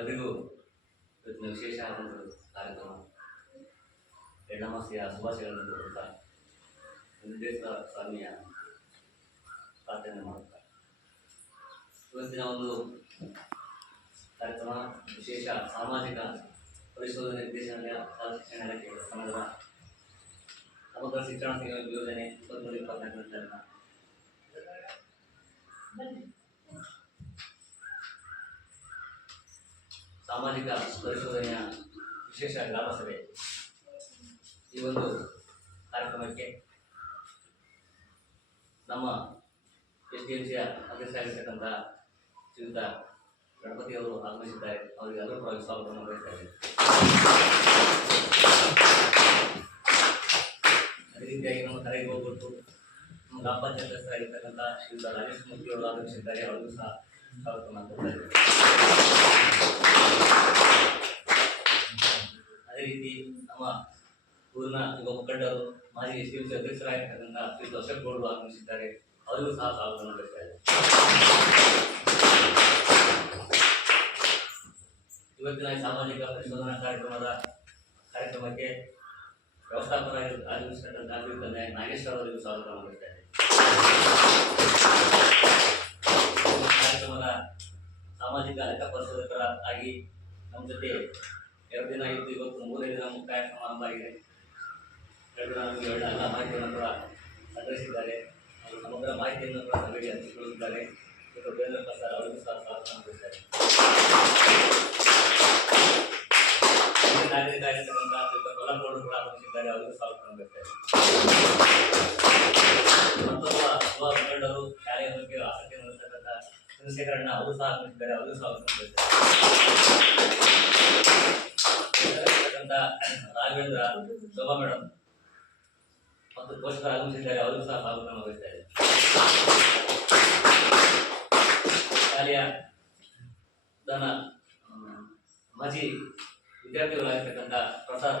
ಎಲ್ರಿಗೂ ಇವತ್ತಿನ ವಿಶೇಷ ಒಂದು ಕಾರ್ಯಕ್ರಮ ಎಳ್ಳಮಾಸೆಯ ಶುಭಾಶಯಗಳನ್ನು ಕೊಡುತ್ತಾ ವೆಂಕಟೇಶ್ವರ ಸ್ವಾಮಿಯ ಪ್ರಾರ್ಥನೆ ಮಾಡುತ್ತಾರೆ. ಇವತ್ತಿನ ಒಂದು ಕಾರ್ಯಕ್ರಮ ವಿಶೇಷ ಸಾಮಾಜಿಕ ಪರಿಶೋಧನೆ ನಿರ್ದೇಶನಾಲಯ ಶಿಕ್ಷಣ ಇಲಾಖೆ ಸಂಘದ ಸಮಗ್ರ ಶಿಕ್ಷಣ ಯೋಜನೆ 2024 ಸಾಮಾಜಿಕ ಪರಿಶೋಧನೆಯ ವಿಶೇಷ ಗ್ರಾಮ ಸಭೆ ಈ ಒಂದು ಕಾರ್ಯಕ್ರಮಕ್ಕೆ ನಮ್ಮ SDMCಯ ಅಧ್ಯಕ್ಷರಾಗಿರ್ತಕ್ಕಂಥ ಶ್ರೀಯುತ ಗಣಪತಿ ಅವರು ಆಗಮಿಸಿದ್ದಾರೆ. ಅವರಿಗೆ ಅದರ ಪರವಾಗಿ ಸ್ವಾಗತವನ್ನು ಬಯಸ್ತಾ ಇದ್ದೇನೆ. ಅದೇ ರೀತಿಯಾಗಿ ನಮ್ಮ ಕರೆಗೆ ಹೋಗ್ಬಿಟ್ಟು ನಮ್ಮ ಗ್ರಾಮ ಪಂಚಾಯತ್ ಸದಸ್ಯರಾಗಿರ್ತಕ್ಕಂಥ ಶ್ರೀಯುತ ರಾಜೇಶ್ ಮೂರ್ತಿ ಅವರು ಆಗಮಿಸಿದ್ದಾರೆ. ಅವರಿಗೂ ಸಹ ಸ್ವಾಗತವನ್ನು ಕೊಡ್ತಾ ಇದ್ದೇನೆ. ಅದೇ ರೀತಿ ನಮ್ಮ ಊರಿನ ಯುವ ಮುಖಂಡರು ಮಾಜಿ SDMC ಅಧ್ಯಕ್ಷರಾಗಿರ್ತಕ್ಕಂಥ ಶ್ರೀಯುತ ಅಶೋಕ್ ಗೌಡರು ಆಗಮಿಸಿದ್ದಾರೆ. ಅವರಿಗೂ ಸಹ ಸ್ವಾಗತವನ್ನು ಬಯಸ್ತಾ ಇದ್ದೇನೆ. ಇವತ್ತಿನ ಸಾಮಾಜಿಕ ಪರಿಶೋಧನಾ ಕಾರ್ಯಕ್ರಮಕ್ಕೆ ವ್ಯವಸ್ಥಾಪಕರಾಗಿ ಆಗಮಿಸಿರ್ತಕ್ಕಂಥ ಶ್ರೀಯುತ ನಾಗೇಶ್ವರ ಅವರಿಗೂ ಸ್ವಾಗತವನ್ನು ಬಯಸ್ತಾ ಇದ್ದೇನೆ. ಕಾರ್ಯಕ್ರಮದ ಸಾಮಾಜಿಕ ಲೆಕ್ಕ ಪರಿಶೋಧಕರಾಗಿ ನಮ್ಮ ಜೊತೆ 2 ದಿನ ಇತ್ತು. ಇವತ್ತು 3ನೇ ದಿನ ಮುಕ್ತಾಯ ಸಮಾರಂಭ ಆಗಿದೆ. 2 ದಿನ ನಮಗೆ ಎಲ್ಲ ಮಾಹಿತಿಯನ್ನು ಕೂಡ ಸಂಗ್ರಹಿಸಿದ್ದಾರೆ. ಅವರು ಸಮಗ್ರ ಮಾಹಿತಿಯನ್ನು ಕೂಡ ಸಭೆಗೆ ಹಂಚಿಕೊಳ್ಳುತ್ತಿದ್ದಾರೆ. ಬೇಂದ್ರ ಪ್ರಸಾದ್ ಅವರಿಗೂ ಸಹ ಸ್ವಾಗತವನ್ನು ಕೊಡ್ತಾರೆ. ನಾಗರಿಕ ಆಗಿರ್ತಕ್ಕಂಥ ಕೊಲ್ಲಗೌಡರು ಕೂಡ ಆಗಮಿಸಿದ್ದಾರೆ. ಅವರಿಗೂ ಸ್ವಾಗತವನ್ನು ಕೊಡ್ತಾರೆ. ಮತ್ತೊಬ್ಬ ಯುವ ಮುಖಂಡರು ಶಾಲೆಯ ಬಗ್ಗೆ ಆಸಕ್ತಿ ಹೊಂದಿರತಕ್ಕಂಥ ಚಂದ್ರಶೇಖರಣ್ಣ ಅವರು ಸಹ ಆಗಮಿಸಿದ್ದಾರೆ. ಅವರಿಗೂ ಸ್ವಾಗತವನ್ನು ಕೊಡ್ತಾರೆ. ರಾಘವೇಂದ್ರ, ಶೋಭಾ ಮೇಡಮ್ ಮತ್ತು ಪೋಷಕರು ಆಗಮಿಸಿದ್ದಾರೆ. ಅವರಿಗೂ ಸಹ ಸ್ವಾಗತವನ್ನು ಬಯಸ್ತಾ ಇದ್ದಾರೆ. ಶಾಲೆಯ ಮಾಜಿ ವಿದ್ಯಾರ್ಥಿಗಳಾಗಿರ್ತಕ್ಕಂಥ ಪ್ರಸಾದ್,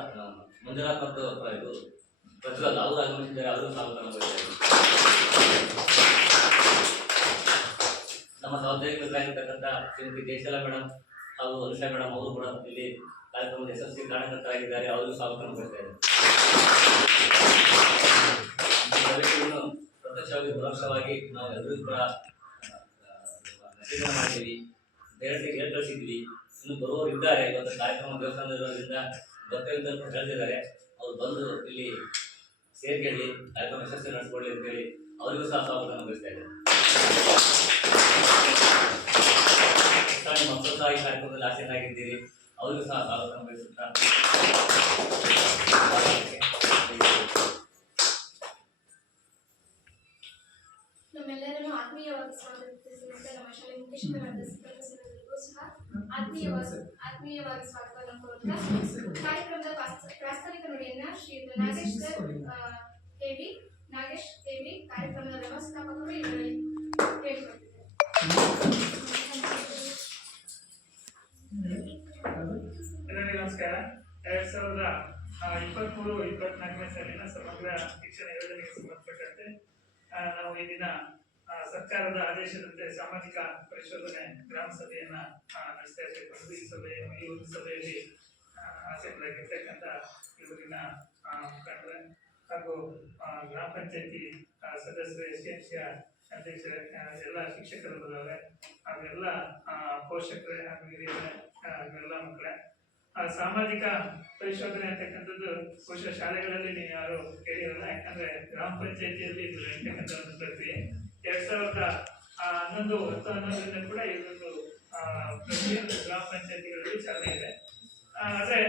ಮಂಜುನಾಥ್ ಮತ್ತು ಪ್ರಜ್ವಲ್ ಅವರು ಆಗಮಿಸಿದ್ದಾರೆ. ಅವರು ಸ್ವಾಗತವನ್ನು ಬಯಸ್ತಾ ಇದ್ದಾರೆ. ನಮ್ಮ ಸಹೋದ್ಯೋಗಿಗಳಾಗಿರ್ತಕ್ಕಂಥ ಶ್ರೀಮತಿ ಜಯಶಾಲ ಮೇಡಮ್ ಹಾಗೂ ಅನುಷಾ ಮೇಡಮ್ ಅವರು ಕೂಡ ಇಲ್ಲಿ ಕಾರ್ಯಕ್ರಮದ ಯಶಸ್ವಿ ಕಾರಣಕರ್ತರಾಗಿದ್ದಾರೆ. ಅವರಿಗೂ ಸ್ವಾಗತವನ್ನು ಬಯಸ್ತಾ ಇದ್ದಾರೆ. ಸಭೆಯನ್ನು ಪ್ರತ್ಯಕ್ಷವಾಗಿ ಪರೋಕ್ಷವಾಗಿ ನಾವು ಎಲ್ಲರೂ ಕೂಡ ಮಾಡಿದ್ದೀವಿ. ಡೈರೆಕ್ಟಾಗಿ ಕಳಿಸಿದ್ವಿ. ಇನ್ನು ಬರುವವರು ಇದ್ದಾರೆ. ಇವತ್ತು ಕಾರ್ಯಕ್ರಮ ದೇವಸ್ಥಾನದಿಂದ ಗೊತ್ತಿದ್ದ ಹೇಳ್ತಿದ್ದಾರೆ. ಅವರು ಬಂದು ಇಲ್ಲಿ ಸೇರ್ಕೊಳ್ಳಿ, ಕಾರ್ಯಕ್ರಮ ಯಶಸ್ವಿ ನಡೆಸ್ಕೊಳ್ಳಿ ಅಂತೇಳಿ ಅವರಿಗೂ ಸಹ ಸ್ವಾಗತವನ್ನು ಬಯಸ್ತಾ ಇದ್ದಾರೆ. ಮಕ್ಕಳು ಸಹ ಈ ಕಾರ್ಯಕ್ರಮದಲ್ಲಿ ಆಸಕ್ತರಾಗಿದ್ದೀರಿ. ಅವರಿಗೂ ಸಹ ಸ್ವಾಗತವನ್ನು ಬಯಸುತ್ತಾ ನಮ್ಮೆಲ್ಲರನ್ನು ಆತ್ಮೀಯವಾಗಿ ಸ್ವಾಗತಿಸಿದಂತ ನಮ್ಮ ಶಾಲೆ ಮುಖ್ಯಸ್ಥರಾದ ಸದಸ್ಯರಿಗೂ ಸಹ ಆತ್ಮೀಯವಾಗಿ ಸ್ವಾಗತವನ್ನು ಕೋರುತ್ತಾ ಕಾರ್ಯಕ್ರಮದ ಪ್ರಾಸ್ತಾವಿಕ ನುಡಿಯನ್ನ ಶ್ರೀಯುತ ನಾಗೇಶ್ ಕೆವಿ ಕಾರ್ಯಕ್ರಮದ ವ್ಯವಸ್ಥಾಪಕರು ಇವರಲ್ಲಿ ಹೇಳಿಕೊಟ್ಟಿದ್ದಾರೆ. ಎಲ್ಲರಿಗೂ ನಮಸ್ಕಾರ. 2023-24ನೇ ಸಾಲಿನ ಸಮಗ್ರ ಶಿಕ್ಷಣ ಯೋಜನೆಗೆ ಸಂಬಂಧಪಟ್ಟಂತೆ ನಾವು ಈ ದಿನ ಸರ್ಕಾರದ ಆದೇಶದಂತೆ ಸಾಮಾಜಿಕ ಪರಿಶೋಧನೆ ಗ್ರಾಮ ಸಭೆಯನ್ನ ನಡೆಸ್ತಾ ಇರಬೇಕು. ಈ ಒಂದು ಸಭೆಯಲ್ಲಿ ಆಸಕ್ತರಾಗಿರ್ತಕ್ಕಂಥ ಇವರಿನ ಮುಖಂಡರು ಹಾಗೂ ಗ್ರಾಮ ಪಂಚಾಯತಿ ಸದಸ್ಯರು, SDMCಯ ಅಧ್ಯಕ್ಷರ, ಎಲ್ಲ ಶಿಕ್ಷಕರು ಬರೋರೆ, ಹಾಗೆಲ್ಲ ಪೋಷಕರೇ ಹಾಗೂ ಹಿರಿಯರೇ, ಎಲ್ಲ ಮಕ್ಕಳೇ. ಸಾಮಾಜಿಕ ಪರಿಶೋಧನೆ ಅಂತಕ್ಕಂಥದ್ದು ಬಹುಶಃ ಶಾಲೆಗಳಲ್ಲಿ ನೀವು ಯಾರು ಕೇಳಿರಲ್ಲ. ಯಾಕಂದ್ರೆ ಗ್ರಾಮ ಪಂಚಾಯತಿಯಲ್ಲಿ ಇದು ನಡೀತಕ್ಕಂಥ ಒಂದು ಪ್ರಕ್ರಿಯೆ. 2011-10-11ರಿಂದ ಕೂಡ ಇದೊಂದು ಪ್ರತಿಯೊಂದು ಗ್ರಾಮ ಪಂಚಾಯತಿಗಳಲ್ಲಿ ಚಾಲನೆ ಇದೆ. ಆದ್ರೆ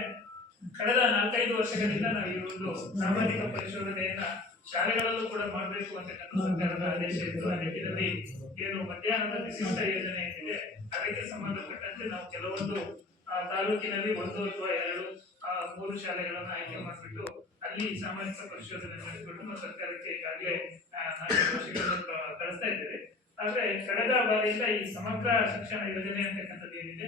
ಕಳೆದ 4-5 ವರ್ಷಗಳಿಂದ ನಾವು ಈ ಒಂದು ಸಾಮಾಜಿಕ ಪರಿಶೋಧನೆಯನ್ನ ಶಾಲೆಗಳಲ್ಲೂ ಕೂಡ ಮಾಡಬೇಕು ಅಂತಕ್ಕಂಥ ಸರ್ಕಾರದ ಆದೇಶ ಇತ್ತು. ಆ ನಿಟ್ಟಿನಲ್ಲಿ ಏನು ಮಧ್ಯಾಹ್ನದ ವಿಶಿಷ್ಟ ಯೋಜನೆ ಏನಿದೆ ಅದಕ್ಕೆ ಸಂಬಂಧಪಟ್ಟಂತೆ ನಾವು ಕೆಲವೊಂದು ತಾಲೂಕಿನಲ್ಲಿ 1 ಅಥವಾ 2, 3 ಶಾಲೆಗಳನ್ನು ಆಯ್ಕೆ ಮಾಡಿಬಿಟ್ಟು ಅಲ್ಲಿ ಸಾಮಾಜಿಕ ಪರಿಶೋಧನೆ ಮಾಡಿಬಿಟ್ಟು ನಾವು ಸರ್ಕಾರಕ್ಕೆ ಈಗಾಗಲೇ 4 ವರ್ಷಗಳನ್ನು ಕಳಿಸ್ತಾ ಇದ್ದೇವೆ. ಆದ್ರೆ ಕಳೆದ ಬಾರಿಯಿಂದ ಈ ಸಮಗ್ರ ಶಿಕ್ಷಣ ಯೋಜನೆ ಅಂತಕ್ಕಂಥದ್ದು ಏನಿದೆ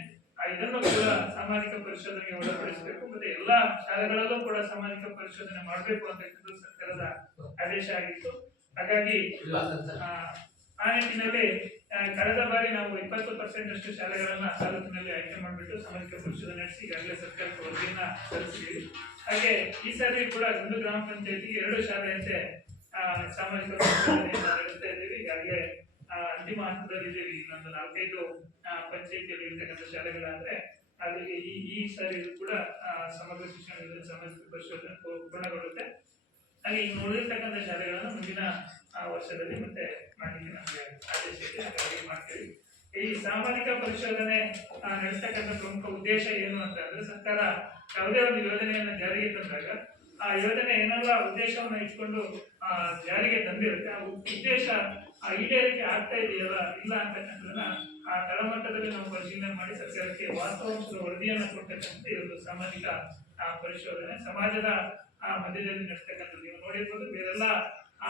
ಇದನ್ನು ಕೂಡ ಸಾಮಾಜಿಕ ಪರಿಶೋಧನೆಗೆ ಒಳಪಡಿಸಬೇಕು, ಮತ್ತೆ ಎಲ್ಲಾ ಶಾಲೆಗಳಲ್ಲೂ ಕೂಡ ಸಾಮಾಜಿಕ ಪರಿಶೋಧನೆ ಮಾಡಬೇಕು ಅಂತಕ್ಕಂಥದ್ದು ಸರ್ಕಾರದ ಆದೇಶ ಆಗಿತ್ತು. ಹಾಗಾಗಿ ಆ ನಿಟ್ಟಿನಲ್ಲಿ ಕಳೆದ ಬಾರಿ ನಾವು 20% ಅಷ್ಟು ಶಾಲೆಗಳನ್ನ ತಾಲೂಕಿನಲ್ಲಿ ಆಯ್ಕೆ ಮಾಡಿಬಿಟ್ಟು ಸಾಮಾಜಿಕ ಪರಿಶೋಧನೆ ನಡೆಸಿ ಈಗಾಗಲೇ ಸರ್ಕಾರಕ್ಕೆ ವರದಿಯನ್ನ ಸಲ್ಲಿಸಿದ್ದೀವಿ. ಹಾಗೆ ಈ ಸಾರಿ ಕೂಡ ಒಂದು ಗ್ರಾಮ ಪಂಚಾಯತಿಗೆ 2 ಶಾಲೆಯಂತೆ ಸಾಮಾಜಿಕ ಪರಿಶೋಧನೆಯನ್ನು ನಡೆಸ್ತಾ ಇದ್ದೀವಿ. ಈಗಾಗಲೇ ಅಂತಿಮ ಹಂತದಲ್ಲಿದ್ದೀವಿ. ಇನ್ನೊಂದು 4-5 ಪಂಚಾಯತಿಯಲ್ಲಿ ಇರ್ತಕ್ಕಂಥ ಶಾಲೆಗಳಾದ್ರೆ ಅಲ್ಲಿಗೆ ಈ ಸಾರಿ ಕೂಡ ಸಮಗ್ರ ಶಿಕ್ಷಣ ಯೋಜನೆ ಸಾಮಾಜಿಕ ಪರಿಶೋಧನೆ ಪೂರ್ಣಗೊಳ್ಳುತ್ತೆ. ಹಾಗೆ ಈಗ ಉಳಿದಿರ್ತಕ್ಕಂಥ ಶಾಲೆಗಳನ್ನು ಮುಂದಿನ ವರ್ಷದಲ್ಲಿ ಮತ್ತೆ ಮಾಡಲಿಕ್ಕೆ ನಮಗೆ ಆದೇಶ ಇದೆ, ಹಾಗಾಗಿ ಮಾಡ್ತೀವಿ. ಈ ಸಾಮಾಜಿಕ ಪರಿಶೋಧನೆ ನಡೆಸ್ತಕ್ಕಂಥ ಪ್ರಮುಖ ಉದ್ದೇಶ ಏನು ಅಂತ ಅಂದ್ರೆ, ಸರ್ಕಾರ ಯಾವುದೇ ಒಂದು ಯೋಜನೆಯನ್ನು ಜಾರಿಗೆ ತಂದಾಗ ಆ ಯೋಜನೆ ಏನೆಲ್ಲ ಉದ್ದೇಶವನ್ನು ಇಟ್ಕೊಂಡು ಜಾರಿಗೆ ತಂದಿರುತ್ತೆ, ಆ ಉದ್ದೇಶ ಈಡೇರಿಕೆ ಆಗ್ತಾ ಇದೆಯಲ್ಲ ಇಲ್ಲ ಅಂತಕ್ಕಂಥದನ್ನ ತಳಮಟ್ಟದಲ್ಲಿ ನಾವು ಪರಿಶೀಲನೆ ಮಾಡಿ ಸರ್ಕಾರಕ್ಕೆ ವಾಸ್ತವಾಂಶದ ವರದಿಯನ್ನು ಕೊಡ್ತಕ್ಕಂಥ ಈ ಒಂದು ಸಾಮಾಜಿಕ ಪರಿಶೋಧನೆ ಸಮಾಜದ ಮಧ್ಯದಲ್ಲಿ ನಡೆಸ್ತಕ್ಕಂಥದ್ದು. ನೀವು ನೋಡಿರ್ಬೋದು, ಬೇರೆಲ್ಲ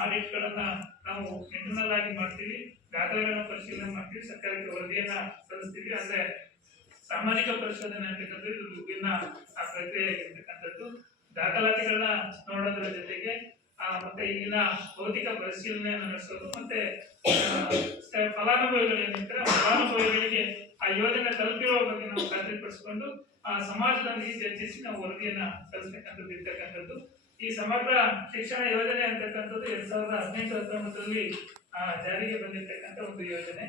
ಆಡಿಟ್ಗಳನ್ನ ನಾವು ಇಂಟರ್ನಲ್ ಆಗಿ ಮಾಡ್ತೀವಿ, ದಾಖಲೆಗಳನ್ನ ಪರಿಶೀಲನೆ ಮಾಡ್ತೀವಿ, ಸರ್ಕಾರಕ್ಕೆ ವರದಿಯನ್ನ ಸಲ್ಲಿಸ್ತೀವಿ. ಆದ್ರೆ ಸಾಮಾಜಿಕ ಪರಿಶೋಧನೆ ಅಂತಕ್ಕಂಥದ್ದು ಇದು ವಿಭಿನ್ನ ಪ್ರಕ್ರಿಯೆ ಆಗಿರ್ತಕ್ಕಂಥದ್ದು. ದಾಖಲಾತಿಗಳನ್ನ ನೋಡೋದ್ರ ಜೊತೆಗೆ ಮತ್ತೆ ಈಗಿನ ಭೌತಿಕ ಪರಿಶೀಲನೆಯನ್ನು ನಡೆಸೋದು, ಮತ್ತೆ ಫಲಾನುಭವಿಗಳೇನಿರ್ತಾರೆ ಫಲಾನುಭವಿಗಳಿಗೆ ಆ ಯೋಜನೆ ತಲುಪಿರುವ ಬಗ್ಗೆ ನಾವು ಖಾತ್ರಿಪಡಿಸಿಕೊಂಡು ಸಮಾಜದೊಂದಿಗೆ ಚರ್ಚಿಸಿ ನಾವು ವರದಿಯನ್ನ ಸಲ್ಲಿಸ್ತಕ್ಕಂಥದ್ದು ಇರ್ತಕ್ಕಂಥದ್ದು. ಈ ಸಮಗ್ರ ಶಿಕ್ಷಣ ಯೋಜನೆ ಅಂತಕ್ಕಂಥದ್ದು 2018-19ರಲ್ಲಿ ಜಾರಿಗೆ ಬಂದಿರತಕ್ಕಂಥ ಒಂದು ಯೋಜನೆ.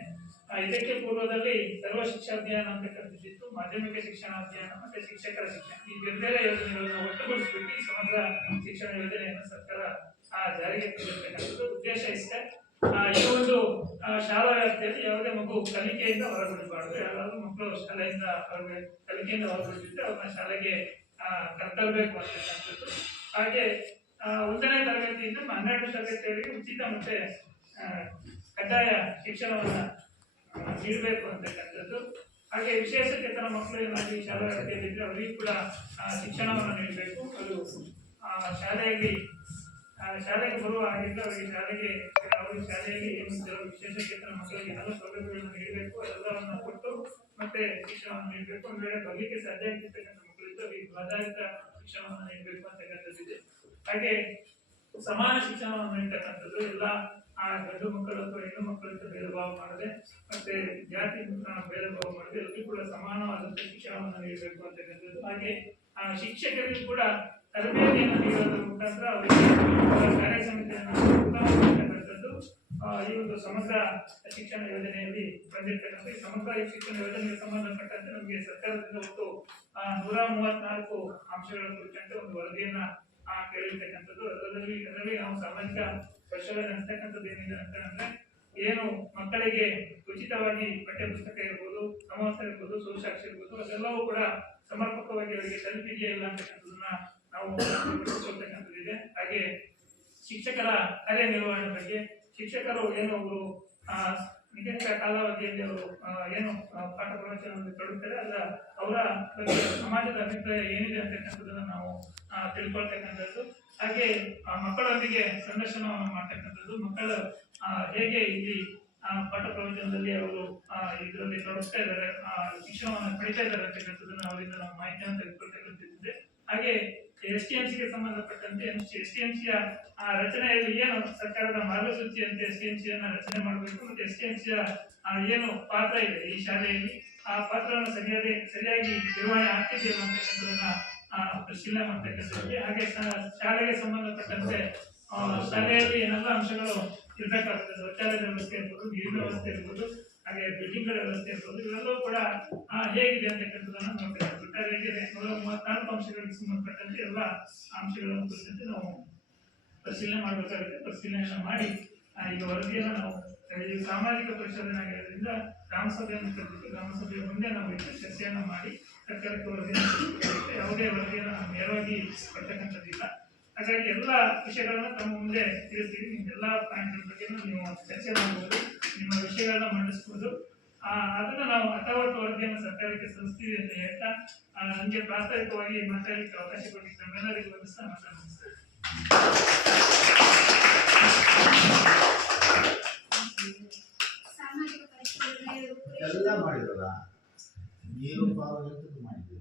ಇದಕ್ಕೆ ಪೂರ್ವದಲ್ಲಿ ಸರ್ವ ಶಿಕ್ಷಾ ಅಭಿಯಾನ ಅಂತಕ್ಕಂಥದ್ದಿತ್ತು, ಮಾಧ್ಯಮಿಕ ಶಿಕ್ಷಣ ಅಭಿಯಾನ ಮತ್ತೆ ಶಿಕ್ಷಕರ ಶಿಕ್ಷಣ, ಈ ಬೇರೆ ಯೋಜನೆಗಳನ್ನು ಒಟ್ಟುಗೂಡಿಸ್ಬಿಟ್ಟು ಈ ಸಮಗ್ರ ಶಿಕ್ಷಣ ಯೋಜನೆಯನ್ನು ಸರ್ಕಾರ ಜಾರಿಗೆ ತಂದಿರತಕ್ಕಂಥದ್ದು. ಉದ್ದೇಶ ಇಷ್ಟೇ, ಈ ಒಂದು ಶಾಲಾ ವ್ಯಾಪ್ತಿಯಲ್ಲಿ ಯಾವುದೇ ಮಗು ಕಲಿಕೆಯಿಂದ ಹೊರಬಿಡಬಾರ್ದು. ಯಾರಾದ್ರೂ ಮಕ್ಕಳು ಶಾಲೆಯಿಂದ ಕಲಿಕೆಯಿಂದ ಹೊರಬಿಟ್ಟಿದ್ರೆ ಅವ್ರನ್ನ ಶಾಲೆಗೆ ಕರ್ತರಬೇಕು ಅಂತಕ್ಕಂಥದ್ದು. ಹಾಗೆ 1ನೇ ತರಗತಿಯಿಂದ 12ನೇ ತರಗತಿಯವರೆಗೆ ಉಚಿತ ಮತ್ತೆ ಕಡ್ಡಾಯ ಶಿಕ್ಷಣವನ್ನ ನೀಡಬೇಕು ಅಂತಕ್ಕಂಥದ್ದು. ಹಾಗೆ ವಿಶೇಷಚೇತನ ಮಕ್ಕಳು ಏನಾಗಿ ಶಾಲಾ ವ್ಯಾಪ್ತಿಯಲ್ಲಿದ್ದರೆ ಅವರಿಗೂ ಕೂಡ ಶಿಕ್ಷಣವನ್ನು ನೀಡಬೇಕು. ಅದು ಶಾಲೆಗೆ ಬರುವ ಹಾಗಿದ್ರೆ ಅವರಿಗೆ ಶಾಲೆಯಲ್ಲಿ ವಿಶೇಷಚೇತನ ಮಕ್ಕಳಿಗೆ ಎಲ್ಲ ಸೌಲಭ್ಯಗಳನ್ನು ನೀಡಬೇಕು, ಅದೆಲ್ಲವನ್ನು ಕೊಟ್ಟು ಮತ್ತೆ ಶಿಕ್ಷಣವನ್ನು ನೀಡಬೇಕು. ಒಂದು ವೇಳೆ ಬರಲಿಕ್ಕೆ ಸಾಧ್ಯ ಆಗಿರ್ತಕ್ಕಂಥ ಮಕ್ಕಳಿದ್ದು ಅವರಿಗೆ ಆಧಾರಿತ ಶಿಕ್ಷಣವನ್ನು ನೀಡಬೇಕು ಅಂತಕ್ಕಂಥದ್ದಿದೆ. ಹಾಗೆ ಸಮಾನ ಶಿಕ್ಷಣವನ್ನು ನೀಡತಕ್ಕಂಥದ್ದು, ಎಲ್ಲ ಗಂಡು ಮಕ್ಕಳು ಅಥವಾ ಹೆಣ್ಣು ಮಕ್ಕಳಿಂದ ಭೇದ ಭಾವ ಮಾಡದೆ ಮತ್ತೆ ಜಾತಿ ಭೇದ ಭಾವ ಮಾಡದೆ ಎಲ್ಲರಿಗೂ ಕೂಡ ಸಮಾನವಾದಂಥ ಶಿಕ್ಷಣವನ್ನು ನೀಡಬೇಕು ಅಂತಕ್ಕಂಥದ್ದು. ಹಾಗೆ ಶಿಕ್ಷಕರಿಗೂ ಕೂಡ ತರಬೇತಿಯನ್ನು ನೀಡೋದ್ರ ಮುಖಾಂತರ ಅವರಿಗೆ ಕಾರ್ಯ ಸಮಿತಿಯನ್ನು ಉತ್ತಮವಾಗಿರ್ತಕ್ಕಂಥದ್ದು ಈ ಒಂದು ಸಮಗ್ರ ಶಿಕ್ಷಣ ಯೋಜನೆಯಲ್ಲಿ ಬಂದಿರತಕ್ಕಂಥ. ಈ ಸಮಗ್ರ ಶಿಕ್ಷಣ ಯೋಜನೆಗೆ ಸಂಬಂಧಪಟ್ಟಂತೆ ನಮಗೆ ಸರ್ಕಾರದಿಂದ ಒಟ್ಟು 134 ಅಂಶಗಳ ಕುರಿತಂತೆ ಒಂದು ವರದಿಯನ್ನ ಕೇಳಿರ್ತಕ್ಕಂಥದ್ದು. ಅದರಲ್ಲಿ ನಾವು ಸಾಮಾಜಿಕ ಪರಿಶೋಧನೆ ನಡೆಸ್ತಕ್ಕಂಥದ್ದು ಏನಿದೆ ಅಂತಂದ್ರೆ, ಏನು ಮಕ್ಕಳಿಗೆ ಉಚಿತವಾಗಿ ಪಠ್ಯ ಪುಸ್ತಕ ಇರ್ಬೋದು, ಸಮವಸ್ತ್ರ ಇರ್ಬೋದು, ಸೂಸಾಕ್ಷಿ ಇರ್ಬೋದು, ಅದೆಲ್ಲವೂ ಕೂಡ ಸಮರ್ಪಕವಾಗಿ ಅವರಿಗೆ ತಲುಪಿದೆಯಾ ಇಲ್ಲ ಅಂತಕ್ಕಂಥದನ್ನ ನಾವು ಕೊಡ್ತಕ್ಕಂಥದ್ದಿದೆ. ಹಾಗೆ ಶಿಕ್ಷಕರ ಕಾರ್ಯನಿರ್ವಹಣೆ ಬಗ್ಗೆ, ಶಿಕ್ಷಕರು ಏನು ಅವರು ನಿಗದಿತ ಕಾಲಾವಧಿಯಲ್ಲಿ ಅವರು ಏನು ಪಾಠ ಪ್ರವಚನವನ್ನು ತೊಡುತ್ತಾರೆ ಅಲ್ಲ ಅವರ ಬಗ್ಗೆ ಸಮಾಜದ ಅಭಿಪ್ರಾಯ ಏನಿದೆ ಅಂತಕ್ಕಂಥದ್ದನ್ನು ನಾವು ತಿಳ್ಕೊಳ್ತಕ್ಕಂಥದ್ದು. ಹಾಗೆ ಮಕ್ಕಳೊಂದಿಗೆ ಸಂದರ್ಶನವನ್ನು ಮಾಡ್ತಕ್ಕಂಥದ್ದು, ಮಕ್ಕಳು ಹೇಗೆ ಇಲ್ಲಿ ಪಾಠ ಪ್ರವಚನದಲ್ಲಿ ಅವರು ಇದರಲ್ಲಿ ತೊಡಗ್ತಾ ಇದ್ದಾರೆ, ಶಿಕ್ಷಣವನ್ನು ಪಡಿತಾ ಇದ್ದಾರೆ ಅಂತಕ್ಕಂಥದ್ದನ್ನು ಅವರಿಂದ ನಾವು ಮಾಹಿತಿಯನ್ನು ತೆಗೆದುಕೊಳ್ತಕ್ಕಂಥದ್ದಿದೆ. ಹಾಗೆ STMCಗೆ ಸಂಬಂಧಪಟ್ಟಂತೆ STMCಯ ರಚನೆಯಲ್ಲಿ ಏನು ಸರ್ಕಾರದ ಮಾರ್ಗಸೂಚಿಯಂತೆ STMCಯನ್ನು ರಚನೆ ಮಾಡಬೇಕು ಮತ್ತೆ STMCಯ ಏನು ಪಾತ್ರ ಇದೆ ಈ ಶಾಲೆಯಲ್ಲಿ, ಆ ಪಾತ್ರವನ್ನು ಸರಿಯಾಗಿ ನಿರ್ವಹಣೆ ಆಗ್ತಿದೆಯಲ್ಲ ಅಂತಕ್ಕಂಥದನ್ನ ಪರಿಶೀಲನೆ ಮಾಡ್ತಕ್ಕಂಥದ್ದು. ಹಾಗೆ ಶಾಲೆಗೆ ಸಂಬಂಧಪಟ್ಟಂತೆ ಶಾಲೆಯಲ್ಲಿ ಏನೆಲ್ಲ ಅಂಶಗಳು ಇರಬೇಕಾಗ್ತದೆ, ಶೌಚಾಲಯದ ವ್ಯವಸ್ಥೆ ಇರ್ಬೋದು, ನೀರಿನ ವ್ಯವಸ್ಥೆ ಇರ್ಬೋದು, ಹಾಗೆ ಬಿಲ್ಡಿಂಗ್ಗಳ ವ್ಯವಸ್ಥೆ ಇರ್ಬೋದು, ಇವೆಲ್ಲವೂ ಕೂಡ ಹೇಗಿದೆ ಅಂತಕ್ಕಂಥದ್ದನ್ನು ನೋಡ್ತಕ್ಕಂಥದ್ದು. ಒಟ್ಟಾರೆಯಾಗಿ 134 ಅಂಶಗಳಿಗೆ ಸಂಬಂಧಪಟ್ಟಂತೆ ಎಲ್ಲ ಅಂಶಗಳನ್ನು ಕುರಿತಂತೆ ನಾವು ಪರಿಶೀಲನೆ ಮಾಡಬೇಕಾಗುತ್ತೆ. ಪರಿಶೀಲನೆಯನ್ನು ಮಾಡಿ ಈಗ ವರದಿಯನ್ನು ನಾವು ಸಾಮಾಜಿಕ ಪರಿಶೋಧನೆ ಆಗಿರೋದ್ರಿಂದ ಗ್ರಾಮಸಭೆಯನ್ನು ಕರೆದಿದ್ದು ಗ್ರಾಮಸಭೆಯ ಮುಂದೆ ನಾವು ಚರ್ಚೆಯನ್ನು ಮಾಡಿ ಸರ್ಕಾರಕ್ಕೆ ವರದಿಯನ್ನು ಯಾವುದೇ ವರದಿಯನ್ನು ನಾವು ನೇರವಾಗಿ ಕೊಡ್ತಕ್ಕಂಥದ್ದಿಲ್ಲ. ಹಾಗಾಗಿ ಎಲ್ಲ ವಿಷಯಗಳನ್ನ ತಮ್ಮ ಮುಂದೆ ತಿಳಿಸ್ತೀವಿ. ನಿಮ್ಮೆಲ್ಲ ಪಾಯಿಂಟ್ಗಳ ಬಗ್ಗೆ ನೀವು ಚರ್ಚೆ ಮಾಡಬಹುದು, ನಿಮ್ಮ ವಿಷಯಗಳನ್ನ ಮಂಡಿಸಬಹುದು. ಅದನ್ನು ನಾವು ಅಥಾವತ್ತು ವರದಿಯನ್ನು ಸರ್ಕಾರಕ್ಕೆ ಸಲ್ಲಿಸ್ತೀವಿ ಅಂತ ಹೇಳ್ತಾ ನನಗೆ ಪ್ರಾಸ್ತಾವಿಕವಾಗಿ ಮಾತಾಡಲಿಕ್ಕೆ ಅವಕಾಶ ಕೊಟ್ಟಿದ್ದ ನಮ್ಮೆಲ್ಲರಿಗೂ ವಂದಿಸ್ತಾ ಮಾತಾಡ್ತೇವೆ. ಎಲ್ಲ ಮಾಡಿದ್ರಲ್ಲ, ನೀರು ಪಾವತಿ ಮಾಡಿದ್ದೀವಿ.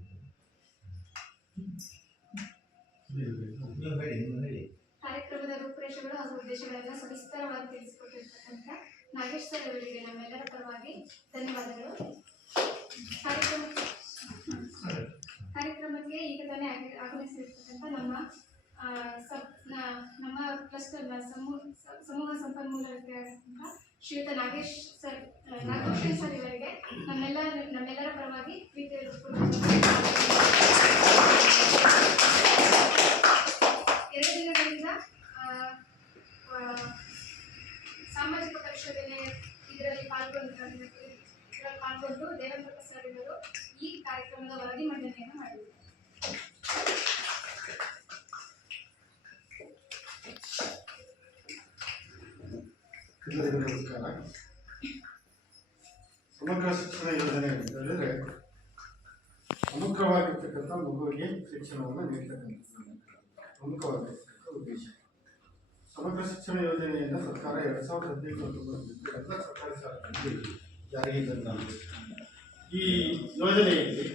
ಕಾರ್ಯಕ್ರಮದ ರೂಪುರೇಷೆಗಳು ಹಾಗೂ ಉದ್ದೇಶಗಳೆಲ್ಲ ಸವಿಸ್ತರವಾಗಿ ತಿಳಿಸಿಕೊಟ್ಟಿರ್ತಕ್ಕಂಥ ನಾಗೇಶ್ ಸರ್ ಅವರಿಗೆ ನಮ್ಮೆಲ್ಲರ ಪರವಾಗಿ ಧನ್ಯವಾದಗಳು. ಕಾರ್ಯಕ್ರಮಕ್ಕೆ ಈಗ ತಾನೇ ಆಗಮಿಸಿರ್ತಕ್ಕಂಥ ನಮ್ಮ ಕ್ಲಸ್ಟರ್ನ ಸಮೂಹ ಸಂಪನ್ಮೂಲರಾದಂಥ ಶ್ರೀಯುತ ನಾಗೇಶ್ ಸರ್ ಇವರಿಗೆ ನಮ್ಮೆಲ್ಲರ ಪರವಾಗಿ ಪ್ರೀತಿಯ 2 ದಿನಗಳಿಂದ ಸಾಮಾಜಿಕ ಪರಿಶೋಧನೆ ಇದರಲ್ಲಿ ಪಾಲ್ಗೊಂಡು ದೇವೇಂದ್ರ ಸರ್ ಇವರು ಈ ಕಾರ್ಯಕ್ರಮದ ವರದಿ ಮಂಡನೆಯನ್ನು ಮಾಡಿದರು. ಎಲ್ಲರಿಗೂ ನಮಸ್ಕಾರ. ಸಮಗ್ರ ಶಿಕ್ಷಣ ಯೋಜನೆ ಅಂತ ಹೇಳಿದ್ರೆ ಸಮಗ್ರವಾಗಿರ್ತಕ್ಕಂಥ ಮಗುವಿಗೆ ಶಿಕ್ಷಣವನ್ನು ನೀಡ್ತಕ್ಕಂಥ ಪ್ರಮುಖವಾಗಿರ್ತಕ್ಕಂಥ ಉದ್ದೇಶ. ಸಮಗ್ರ ಶಿಕ್ಷಣ ಯೋಜನೆಯನ್ನು ಸರ್ಕಾರ 2018 ಎಲ್ಲ ಸರ್ಕಾರಿ ಶಾಲೆಗಳಲ್ಲಿ ಜಾರಿಗೆ ತಂದಿದೆ. ಈ ಯೋಜನೆಯಲ್ಲಿ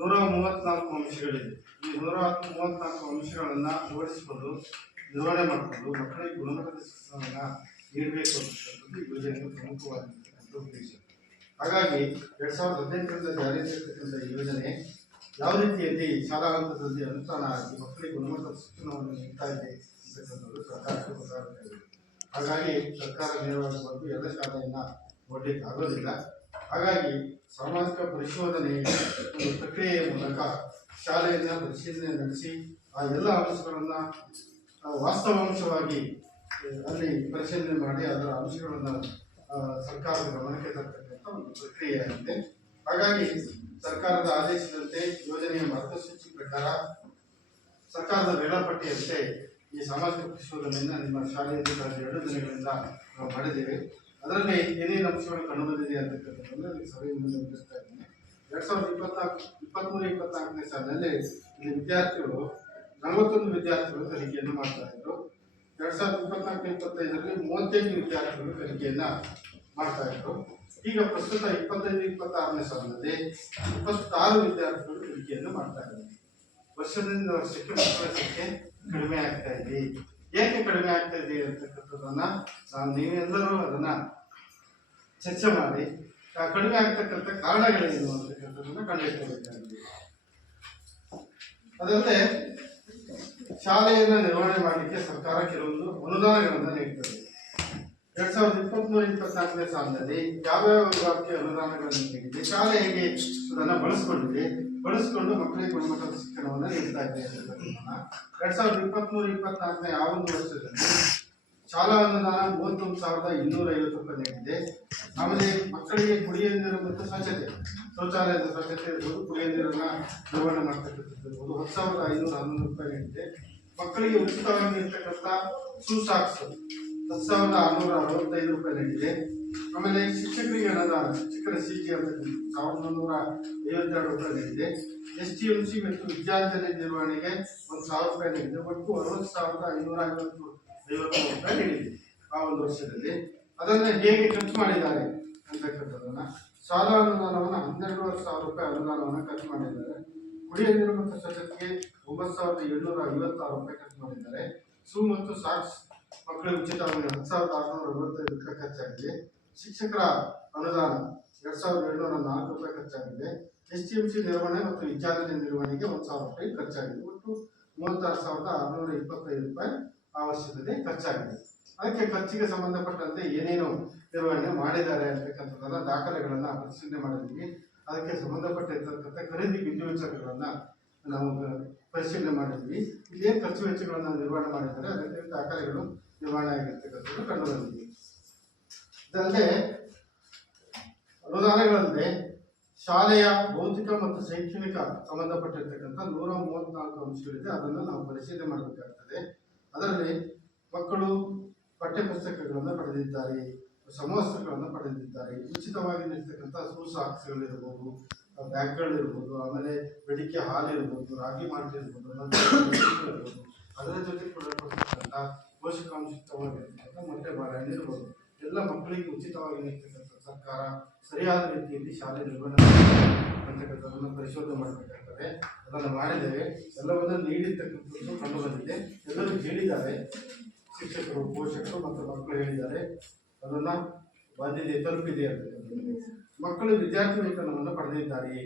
134 ಅಂಶಗಳಿದೆ. ಈ 134 ಅಂಶಗಳನ್ನು ಜೋಡಿಸಿಕೊಂಡು ನಿರ್ವಹಣೆ ಮಾಡಿಕೊಂಡು ಮಕ್ಕಳಿಗೆ ಗುಣಮಟ್ಟದ ಶಿಕ್ಷಣವನ್ನು ನೀಡಬೇಕು ಅಂತಕ್ಕಂಥದ್ದು ಈ ಯೋಜನೆಯ ಪ್ರಮುಖವಾಗಿರ್ತಕ್ಕಂಥ ಉದ್ದೇಶ. ಹಾಗಾಗಿ 2018 ಜಾರಿಯಲ್ಲಿರ್ತಕ್ಕಂಥ ಈ ಯೋಜನೆ ಯಾವ ರೀತಿಯಲ್ಲಿ ಶಾಲಾ ಹಂತದಲ್ಲಿ ಅನುಷ್ಠಾನ ಆಗಿ ಮಕ್ಕಳಿಗೆ ಗುಣಮಟ್ಟದ ಶಿಕ್ಷಣವನ್ನು ನೀಡ್ತಾ ಇದೆ ಅಂತಕ್ಕಂಥದ್ದು ಸರ್ಕಾರಕ್ಕೆ ಗೊತ್ತಾಗುತ್ತದೆ. ಹಾಗಾಗಿ ಸರ್ಕಾರ ನೇರವಾಗಿ ಬಂದು ಎಲ್ಲ ಶಾಲೆಯನ್ನು ನೋಡಲಿಕ್ಕೆ ಆಗೋದಿಲ್ಲ. ಹಾಗಾಗಿ ಸಾಮಾಜಿಕ ಪರಿಶೋಧನೆ ಒಂದು ಪ್ರಕ್ರಿಯೆಯ ಮೂಲಕ ಶಾಲೆಯನ್ನು ಪರಿಶೀಲನೆ ನಡೆಸಿ ಆ ಎಲ್ಲ ಅಂಶಗಳನ್ನು ವಾಸ್ತವಾಂಶವಾಗಿ ಅಲ್ಲಿ ಪರಿಶೀಲನೆ ಮಾಡಿ ಅದರ ಅಂಶಗಳನ್ನು ಸರ್ಕಾರದ ಗಮನಕ್ಕೆ ತರ್ತಕ್ಕಂಥ ಒಂದು ಪ್ರಕ್ರಿಯೆಯಾಗಿದೆ. ಹಾಗಾಗಿ ಸರ್ಕಾರದ ಆದೇಶದಂತೆ ಯೋಜನೆಯ ಮಾರ್ಗಸೂಚಿ ಪ್ರಕಾರ ಸರ್ಕಾರದ ವೇಳಾಪಟ್ಟಿಯಂತೆ ಈ ಸಾಮಾಜಿಕ ಪರಿಶೋಧನೆಯನ್ನು ನಿಮ್ಮ ಶಾಲೆಯಲ್ಲಿ ಕಳೆದ 2 ದಿನಗಳಿಂದ ನಾವು ಮಾಡಿದ್ದೇವೆ. ಅದರಲ್ಲಿ ಏನೇನು ಅಂಶಗಳು ಕಂಡುಬಂದಿದೆ ಅಂತಕ್ಕಂಥದ್ದನ್ನು ಸಭೆಯನ್ನು ನಿರ್ವಹಿಸ್ತಾ ಇದ್ದೇನೆ. 2023-24ನೇ ಸಾಲಿನಲ್ಲಿ ಇಲ್ಲಿ ವಿದ್ಯಾರ್ಥಿಗಳು 41 ವಿದ್ಯಾರ್ಥಿಗಳು ಕಲಿಕೆಯನ್ನು ಮಾಡ್ತಾ ಇದ್ರು. 2024-25ರಲ್ಲಿ 35 ವಿದ್ಯಾರ್ಥಿಗಳು ಕಲಿಕೆಯನ್ನ ಮಾಡ್ತಾ ಇದ್ರು. ಈಗ ಪ್ರಸ್ತುತ 25-26ನೇ ಸಾಲಿನಲ್ಲಿ 26 ವಿದ್ಯಾರ್ಥಿಗಳು ಕಲಿಕೆಯನ್ನು ಮಾಡ್ತಾ ಇದ್ದಾರೆ. ವರ್ಷದಿಂದ ವರ್ಷಕ್ಕೆ ಮಕ್ಕಳ ಸಂಖ್ಯೆ ಕಡಿಮೆ ಆಗ್ತಾ ಇದೆ. ಏಕೆ ಕಡಿಮೆ ಆಗ್ತಾ ಇದೆ ಅಂತಕ್ಕಂಥದ್ದನ್ನ ನೀವೆಲ್ಲರೂ ಅದನ್ನ ಚರ್ಚೆ ಮಾಡಿ ಕಡಿಮೆ ಆಗ್ತಕ್ಕಂಥ ಕಾರಣಗಳೇನು ಅಂತಕ್ಕಂಥದ್ದನ್ನ ಕಂಡುಹಿಡಿಯಬೇಕಾಗಿದೆ. ಅದಲ್ಲದೆ ಶಾಲೆಯನ್ನು ನಿರ್ವಹಣೆ ಮಾಡಲಿಕ್ಕೆ ಸರ್ಕಾರ ಕೆಲವೊಂದು ಅನುದಾನಗಳನ್ನು ನೀಡ್ತದೆ. 2023-24ನೇ ಸಾಲಿನಲ್ಲಿ ಯಾವ್ಯಾವ ವಿಭಾಗಕ್ಕೆ ಅನುದಾನಗಳನ್ನು ನೀಡಿದೆ, ಶಾಲೆ ಹೇಗೆ ಅದನ್ನು ಬಳಸಿಕೊಂಡು ಮಕ್ಕಳಿಗೆ ಗುಣಮಟ್ಟದ ಶಿಕ್ಷಣವನ್ನು ನೀಡ್ತಾ ಇದೆ ಅಂತಕ್ಕಂಥದ್ದನ್ನ 2023-24ನೇ ಆ ಒಂದು ವರ್ಷದಲ್ಲಿ ಶಾಲಾ ಅನುದಾನ 31,250 ರೂಪಾಯಿ ನೀಡಿದೆ. ಆಮೇಲೆ ಮಕ್ಕಳಿಗೆ ಕುಡಿಯುವ ನೀರು ಮತ್ತು ಸ್ವಚ್ಛತೆ, ಶೌಚಾಲಯದ ಸ್ವಚ್ಛತೆ ಇರ್ಬೋದು, ಕುಡಿಯುವ ನೀರನ್ನ ನಿರ್ವಹಣೆ ಮಾಡ್ತಕ್ಕಂಥದ್ದು ಇರ್ಬೋದು 10,511 ರೂಪಾಯಿ ನೀಡಿದೆ. ಮಕ್ಕಳಿಗೆ ಉಚಿತವಾಗಿ ನೀಡ್ತಕ್ಕಂಥ ಶೂ ಸಾಕ್ಸ್ 10,665 ರೂಪಾಯಿ ನೀಡಿದೆ. ಆಮೇಲೆ ಶಿಕ್ಷಕರಿಗೆ ಅನುದಾನ, ಶಿಕ್ಷಕರ CG ಅಂತ 1,352 ರೂಪಾಯಿ ನೀಡಿದೆ. STMC ಮತ್ತು ವಿದ್ಯಾರ್ಥಿ ನಿರ್ವಹಣೆಗೆ 1,000 ರೂಪಾಯಿ ನೀಡಿದೆ. ಒಟ್ಟು 60,550 ರೂಪಾಯಿ ನೀಡಿದೆ ಆ ಒಂದು ವರ್ಷದಲ್ಲಿ. ಅದನ್ನ ಹೇಗೆ ಖರ್ಚು ಮಾಡಿದ್ದಾರೆ ಅಂತಕ್ಕಂಥದ್ದನ್ನ ಶಾಲಾ ಅನುದಾನವನ್ನು 12,500 ರೂಪಾಯಿ ಅನುದಾನವನ್ನು ಖರ್ಚು ಮಾಡಿದ್ದಾರೆ. ಕುಡಿಯುವ ನೀರು ಮತ್ತು ಸ್ವಚ್ಛತೆಗೆ 9,756 ರೂಪಾಯಿ ಖರ್ಚು ಮಾಡಿದ್ದಾರೆ. ಶೂ ಮತ್ತು ಸಾಕ್ಸ್ ಮಕ್ಕಳಿಗೆ ಉಚಿತವಾಗಿ 10,665 ರೂಪಾಯಿ ಖರ್ಚಾಗಿದೆ. ಶಿಕ್ಷಕರ ಅನುದಾನ 2,704 ರೂಪಾಯಿ ಖರ್ಚಾಗಿದೆ. STMC ನಿರ್ವಹಣೆ ಮತ್ತು ವಿದ್ಯಾರ್ಥಿ ನಿರ್ವಹಣೆಗೆ 1,000 ರೂಪಾಯಿ ಖರ್ಚಾಗಿದೆ. ಒಟ್ಟು 36,625 ರೂಪಾಯಿ ಆ ವರ್ಷದಲ್ಲಿ ಖರ್ಚಾಗಿದೆ. ಅದಕ್ಕೆ ಖರ್ಚಿಗೆ ಸಂಬಂಧಪಟ್ಟಂತೆ ಏನೇನು ನಿರ್ವಹಣೆ ಮಾಡಿದ್ದಾರೆ ಅಂತಕ್ಕಂಥದ್ದನ್ನ ದಾಖಲೆಗಳನ್ನ ಪರಿಶೀಲನೆ ಮಾಡಿದ್ವಿ. ಅದಕ್ಕೆ ಸಂಬಂಧಪಟ್ಟಿರ್ತಕ್ಕಂಥ ಖರೀದಿ ವಿಧಿವೆಚ್ಚಗಳನ್ನ ನಾವು ಪರಿಶೀಲನೆ ಮಾಡಿದ್ವಿ. ಇಲ್ಲೇನು ಖರ್ಚು ವೆಚ್ಚಗಳನ್ನ ನಿರ್ವಹಣೆ ಮಾಡಿದ್ದಾರೆ ಅದಕ್ಕೆ ದಾಖಲೆಗಳು ನಿರ್ವಹಣೆ ಆಗಿರ್ತಕ್ಕಂಥದ್ದು ಕಂಡು ಬಂದಿದೆ. ಇದಲ್ಲದೆ ಅನುದಾನಗಳಲ್ಲದೆ ಶಾಲೆಯ ಭೌತಿಕ ಮತ್ತು ಶೈಕ್ಷಣಿಕ ಸಂಬಂಧಪಟ್ಟಿರ್ತಕ್ಕಂಥ 134 ಅಂಶಗಳಿದೆ. ಅದನ್ನು ನಾವು ಪರಿಶೀಲನೆ ಮಾಡಬೇಕಾಗ್ತದೆ. ಅದರಲ್ಲಿ ಮಕ್ಕಳು ಪಠ್ಯಪುಸ್ತಕಗಳನ್ನು ಪಡೆದಿದ್ದಾರೆ, ಸಮವಸ್ತ್ರಗಳನ್ನು ಪಡೆದಿದ್ದಾರೆ, ಉಚಿತವಾಗಿ ನೀಡ್ತಕ್ಕಂಥ ಶೂ ಸಾಕ್ಸ್ಗಳಿರ್ಬೋದು, ಬ್ಯಾಗ್ಗಳಿರ್ಬೋದು, ಆಮೇಲೆ ಬೆಳಿಗ್ಗೆ ಹಾಲು ಇರ್ಬೋದು, ರಾಗಿ ಮಾಲ್ಟ್ ಇರ್ಬೋದು, ಅದರ ಜೊತೆ ಕೊಡತಕ್ಕಂಥ ಪೋಷಕಾಂಶಯುಕ್ತವಾಗಿರ್ತಕ್ಕಂಥ ಮೊಟ್ಟೆ ಬಾಳೆಹಣ್ಣು ಇರ್ಬೋದು, ಎಲ್ಲ ಮಕ್ಕಳಿಗೆ ಉಚಿತವಾಗಿ ನೀಡ್ತಕ್ಕಂಥ ಸರ್ಕಾರ ಸರಿಯಾದ ರೀತಿಯಲ್ಲಿ ಶಾಲೆ ನಿರ್ವಹಣೆ ಅಂತಕ್ಕಂಥದ್ದನ್ನು ಪರಿಶೋಧನೆ ಮಾಡಬೇಕಾಗ್ತದೆ. ಅದನ್ನು ಮಾಡಿದ್ದೇವೆ. ಎಲ್ಲವನ್ನ ನೀಡಿರ್ತಕ್ಕಂಥದ್ದು ಕಂಡು ಬಂದಿದೆ. ಎಲ್ಲರೂ ಹೇಳಿದ್ದಾರೆ, ಶಿಕ್ಷಕರು, ಪೋಷಕರು ಮತ್ತು ಮಕ್ಕಳು ಹೇಳಿದ್ದಾರೆ. ಅದನ್ನು ಬಂದಿದೆ, ತಲುಪಿದೆ ಅಂತ. ಮಕ್ಕಳು ವಿದ್ಯಾರ್ಥಿ ವೇತನವನ್ನು ಪಡೆದಿದ್ದಾರೆಯೇ?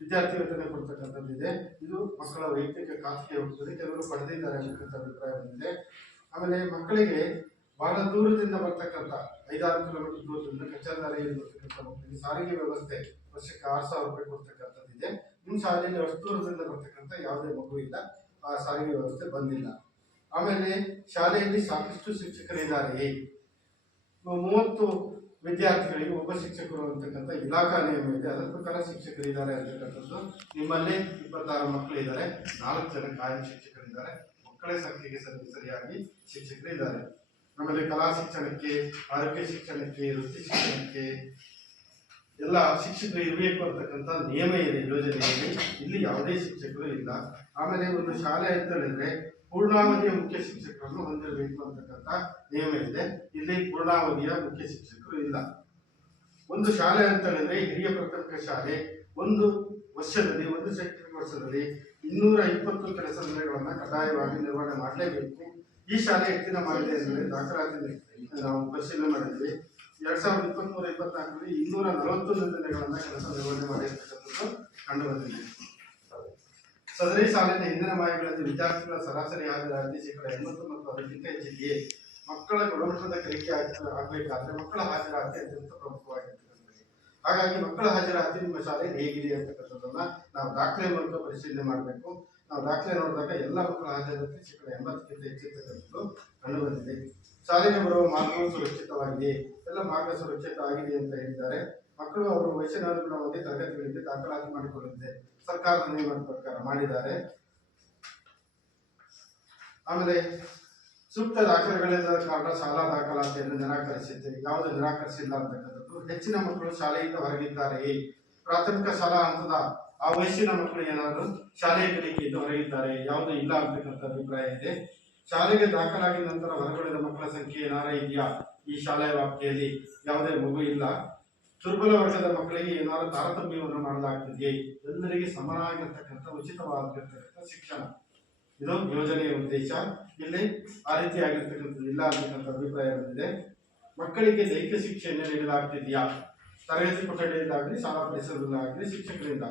ವಿದ್ಯಾರ್ಥಿ ವೇತನ ಕೊಡ್ತಕ್ಕಂಥದ್ದಿದೆ. ಇದು ಮಕ್ಕಳ ವೈಯಕ್ತಿಕ ಖಾತೆಗೆ ಹೋಗ್ತದೆ. ಕೆಲವರು ಪಡೆದಿದ್ದಾರೆ ಅಂತಕ್ಕಂಥ ಅಭಿಪ್ರಾಯ ಬಂದಿದೆ. ಆಮೇಲೆ ಮಕ್ಕಳಿಗೆ ಬಹಳ ದೂರದಿಂದ ಬರ್ತಕ್ಕಂಥ 5-6 ಕಿಲೋಮೀಟರ್ ದೂರದಿಂದ ಕಚೇರಿಯಲ್ಲಿ ಬರ್ತಕ್ಕಂಥ ಮಕ್ಕಳಿಗೆ ಸಾರಿಗೆ ವ್ಯವಸ್ಥೆ ವರ್ಷಕ್ಕೆ 6,000 ರೂಪಾಯಿ ಕೊಡ್ತಕ್ಕಂಥದ್ದಿದೆ. ನಿಮ್ಮ ಶಾಲೆಯಲ್ಲಿ ಅಷ್ಟು ದೂರದಿಂದ ಬರ್ತಕ್ಕಂಥ ಯಾವುದೇ ಮಗು ಇಲ್ಲ, ಆ ಸಾರಿಗೆ ವ್ಯವಸ್ಥೆ ಬಂದಿಲ್ಲ. ಆಮೇಲೆ ಶಾಲೆಯಲ್ಲಿ ಸಾಕಷ್ಟು ಶಿಕ್ಷಕರಿದ್ದಾರೆಯೇ? 30 ವಿದ್ಯಾರ್ಥಿಗಳಿಗೆ ಒಬ್ಬ ಶಿಕ್ಷಕರು ಅಂತಕ್ಕಂಥ ಇಲಾಖಾ ನಿಯಮ ಇದೆ. ಅದರ ಪ್ರಕಾರ ಶಿಕ್ಷಕರಿದ್ದಾರೆ ಅಂತಕ್ಕಂಥದ್ದು. ನಿಮ್ಮಲ್ಲಿ 26 ಮಕ್ಕಳು ಇದ್ದಾರೆ, 4 ಜನ ಕಾಯಂ ಶಿಕ್ಷಕರಿದ್ದಾರೆ. ಮಕ್ಕಳ ಸಂಖ್ಯೆಗೆ ಸರಿಯಾಗಿ ಶಿಕ್ಷಕರಿದ್ದಾರೆ. ಆಮೇಲೆ ಕಲಾ ಶಿಕ್ಷಣಕ್ಕೆ, ಆರೋಗ್ಯ ಶಿಕ್ಷಣಕ್ಕೆ, ವೃತ್ತಿ ಶಿಕ್ಷಣಕ್ಕೆ ಎಲ್ಲ ಶಿಕ್ಷಕರು ಇರಬೇಕು ಅಂತಕ್ಕಂಥ ನಿಯಮ ಇದೆ ಯೋಜನೆಯಲ್ಲಿ. ಇಲ್ಲಿ ಯಾವುದೇ ಶಿಕ್ಷಕರು ಇಲ್ಲ. ಆಮೇಲೆ ಒಂದು ಶಾಲೆ ಅಂತ ಹೇಳಿದ್ರೆ ಪೂರ್ಣಾವಧಿಯ ಮುಖ್ಯ ಶಿಕ್ಷಕರನ್ನು ಹೊಂದಿರಬೇಕು ಅಂತಕ್ಕಂಥ ನಿಯಮ ಇದೆ. ಇಲ್ಲಿ ಪೂರ್ಣಾವಧಿಯ ಮುಖ್ಯ ಶಿಕ್ಷಕರು ಇಲ್ಲ. ಒಂದು ಶಾಲೆ ಅಂತ ಹೇಳಿದ್ರೆ ಹಿರಿಯ ಪ್ರಾಥಮಿಕ ಶಾಲೆ ಒಂದು ವರ್ಷದಲ್ಲಿ, ಒಂದು ಶೈಕ್ಷಣಿಕ ವರ್ಷದಲ್ಲಿ 220 ಕೆಲಸ ದಿನಗಳನ್ನು ಕಡ್ಡಾಯವಾಗಿ ನಿರ್ವಹಣೆ ಮಾಡಲೇಬೇಕು. ಈ ಶಾಲೆ ಹೆಚ್ಚಿನ ಮಾಡಿದೆ ಅಂದರೆ ದಾಖಲಾತಿ ನಾವು ಪರಿಶೀಲನೆ ಮಾಡಿದ್ವಿ. 2023-24ರಲ್ಲಿ 241 ದಿನಗಳನ್ನು ಕೆಲಸ ನಿರ್ವಹಣೆ ಮಾಡಿರ್ತಕ್ಕಂಥದ್ದು ಕಂಡು ಬಂದಿದೆ. ಸದರಿ ಸಾಲಿನ ಹಿಂದಿನ ಮಾಹಿತಿಗಳಲ್ಲಿ ವಿದ್ಯಾರ್ಥಿಗಳ ಸರಾಸರಿ ಹಾಜರಾತಿ 80% ಮತ್ತು ಅದಕ್ಕಿಂತ ಹೆಚ್ಚಿದೆಯೇ? ಮಕ್ಕಳ ಗುಣಮಟ್ಟದ ಕಲಿಕೆ ಆಗಬೇಕಾದ್ರೆ ಮಕ್ಕಳ ಹಾಜರಾತಿ ಅತ್ಯಂತ ಪ್ರಮುಖವಾಗಿರ್ತಕ್ಕಂಥದ್ದು. ಹಾಗಾಗಿ ಮಕ್ಕಳ ಹಾಜರಾತಿ ನಿಮ್ಮ ಶಾಲೆಯಲ್ಲಿ ಹೇಗಿದೆ ಅಂತಕ್ಕಂಥದ್ದನ್ನ ನಾವು ದಾಖಲೆ ಮೂಲಕ ಪರಿಶೀಲನೆ ಮಾಡಬೇಕು. ನಾವು ದಾಖಲೆ ನೋಡಿದಾಗ ಎಲ್ಲ ಮಕ್ಕಳ ಹಾಜರಾತಿ 80%ಕ್ಕಿಂತ ಹೆಚ್ಚಿರ್ತಕ್ಕಂಥದ್ದು ಕಂಡು ಬಂದಿದೆ. ಶಾಲೆಗೆ ಬರುವ ಮಾರ್ಗವು ಸುರಕ್ಷಿತವಾಗಿದೆ. ಎಲ್ಲ ಮಾರ್ಗ ಸುರಕ್ಷಿತ ಆಗಿದೆ ಅಂತ ಹೇಳಿದ್ದಾರೆ. ಮಕ್ಕಳು ಅವರ ವಯಸ್ಸಿನ ಅನುಗುಣವಾಗಿ ತರಗತಿಗಳಿಗೆ ದಾಖಲಾತಿ ಮಾಡಿಕೊಳ್ಳುತ್ತೆ ಸರ್ಕಾರದ ನಿಯಮದ ಪ್ರಕಾರ ಮಾಡಿದ್ದಾರೆ. ಆಮೇಲೆ ಸೂಕ್ತ ದಾಖಲೆಗಳಿಲ್ಲದ ಕಾರಣ ಶಾಲಾ ದಾಖಲಾತಿಯನ್ನು ನಿರಾಕರಿಸಿದೆ. ಯಾವುದು ನಿರಾಕರಿಸಿಲ್ಲ ಅಂತಕ್ಕಂಥದ್ದು. ಹೆಚ್ಚಿನ ಮಕ್ಕಳು ಶಾಲೆಯಿಂದ ಹೊರಗಿದ್ದಾರೆಯೇ? ಪ್ರಾಥಮಿಕ ಶಾಲಾ ಹಂತದ ಆ ವಯಸ್ಸಿನ ಮಕ್ಕಳು ಏನಾದರೂ ಶಾಲೆಯ ಕಲಿಕೆಯಿಂದ ಹೊರಗಿದ್ದಾರೆ? ಯಾವುದು ಇಲ್ಲ ಅಂತಕ್ಕಂಥ ಅಭಿಪ್ರಾಯ ಇದೆ. ಶಾಲೆಗೆ ದಾಖಲಾಗಿದ ನಂತರ ಹೊರಗುಳಿದ ಮಕ್ಕಳ ಸಂಖ್ಯೆ ಏನಾರ ಇದೆಯಾ? ಈ ಶಾಲೆಯ ವ್ಯಾಪ್ತಿಯಲ್ಲಿ ಯಾವುದೇ ಮಗು ಇಲ್ಲ. ದುರ್ಬಲ ವರ್ಗದ ಮಕ್ಕಳಿಗೆ ಏನಾದರೂ ತಾರತಮ್ಯವನ್ನು ಮಾಡಲಾಗ್ತಿದೆಯೇ? ಎಲ್ಲರಿಗೆ ಸಮನಾಗಿರ್ತಕ್ಕಂಥ ಉಚಿತವಾಗಿರ್ತಕ್ಕಂಥ ಶಿಕ್ಷಣ ಇದು ಯೋಜನೆಯ ಉದ್ದೇಶ. ಇಲ್ಲಿ ಆ ರೀತಿಯಾಗಿರ್ತಕ್ಕಂಥದ್ದು ಇಲ್ಲ ಅಂತಕ್ಕಂಥ ಅಭಿಪ್ರಾಯ ಬಂದಿದೆ. ಮಕ್ಕಳಿಗೆ ದೈಹಿಕ ಶಿಕ್ಷೆಯನ್ನು ನೀಡಲಾಗ್ತಿದೆಯಾ? ತರಗತಿ ಕೊಠಡಿಯಿಂದಾಗಲಿ ಶಾಲಾ ಪರಿಸರದಲ್ಲಾಗಲಿ ಶಿಕ್ಷಕರಿಂದ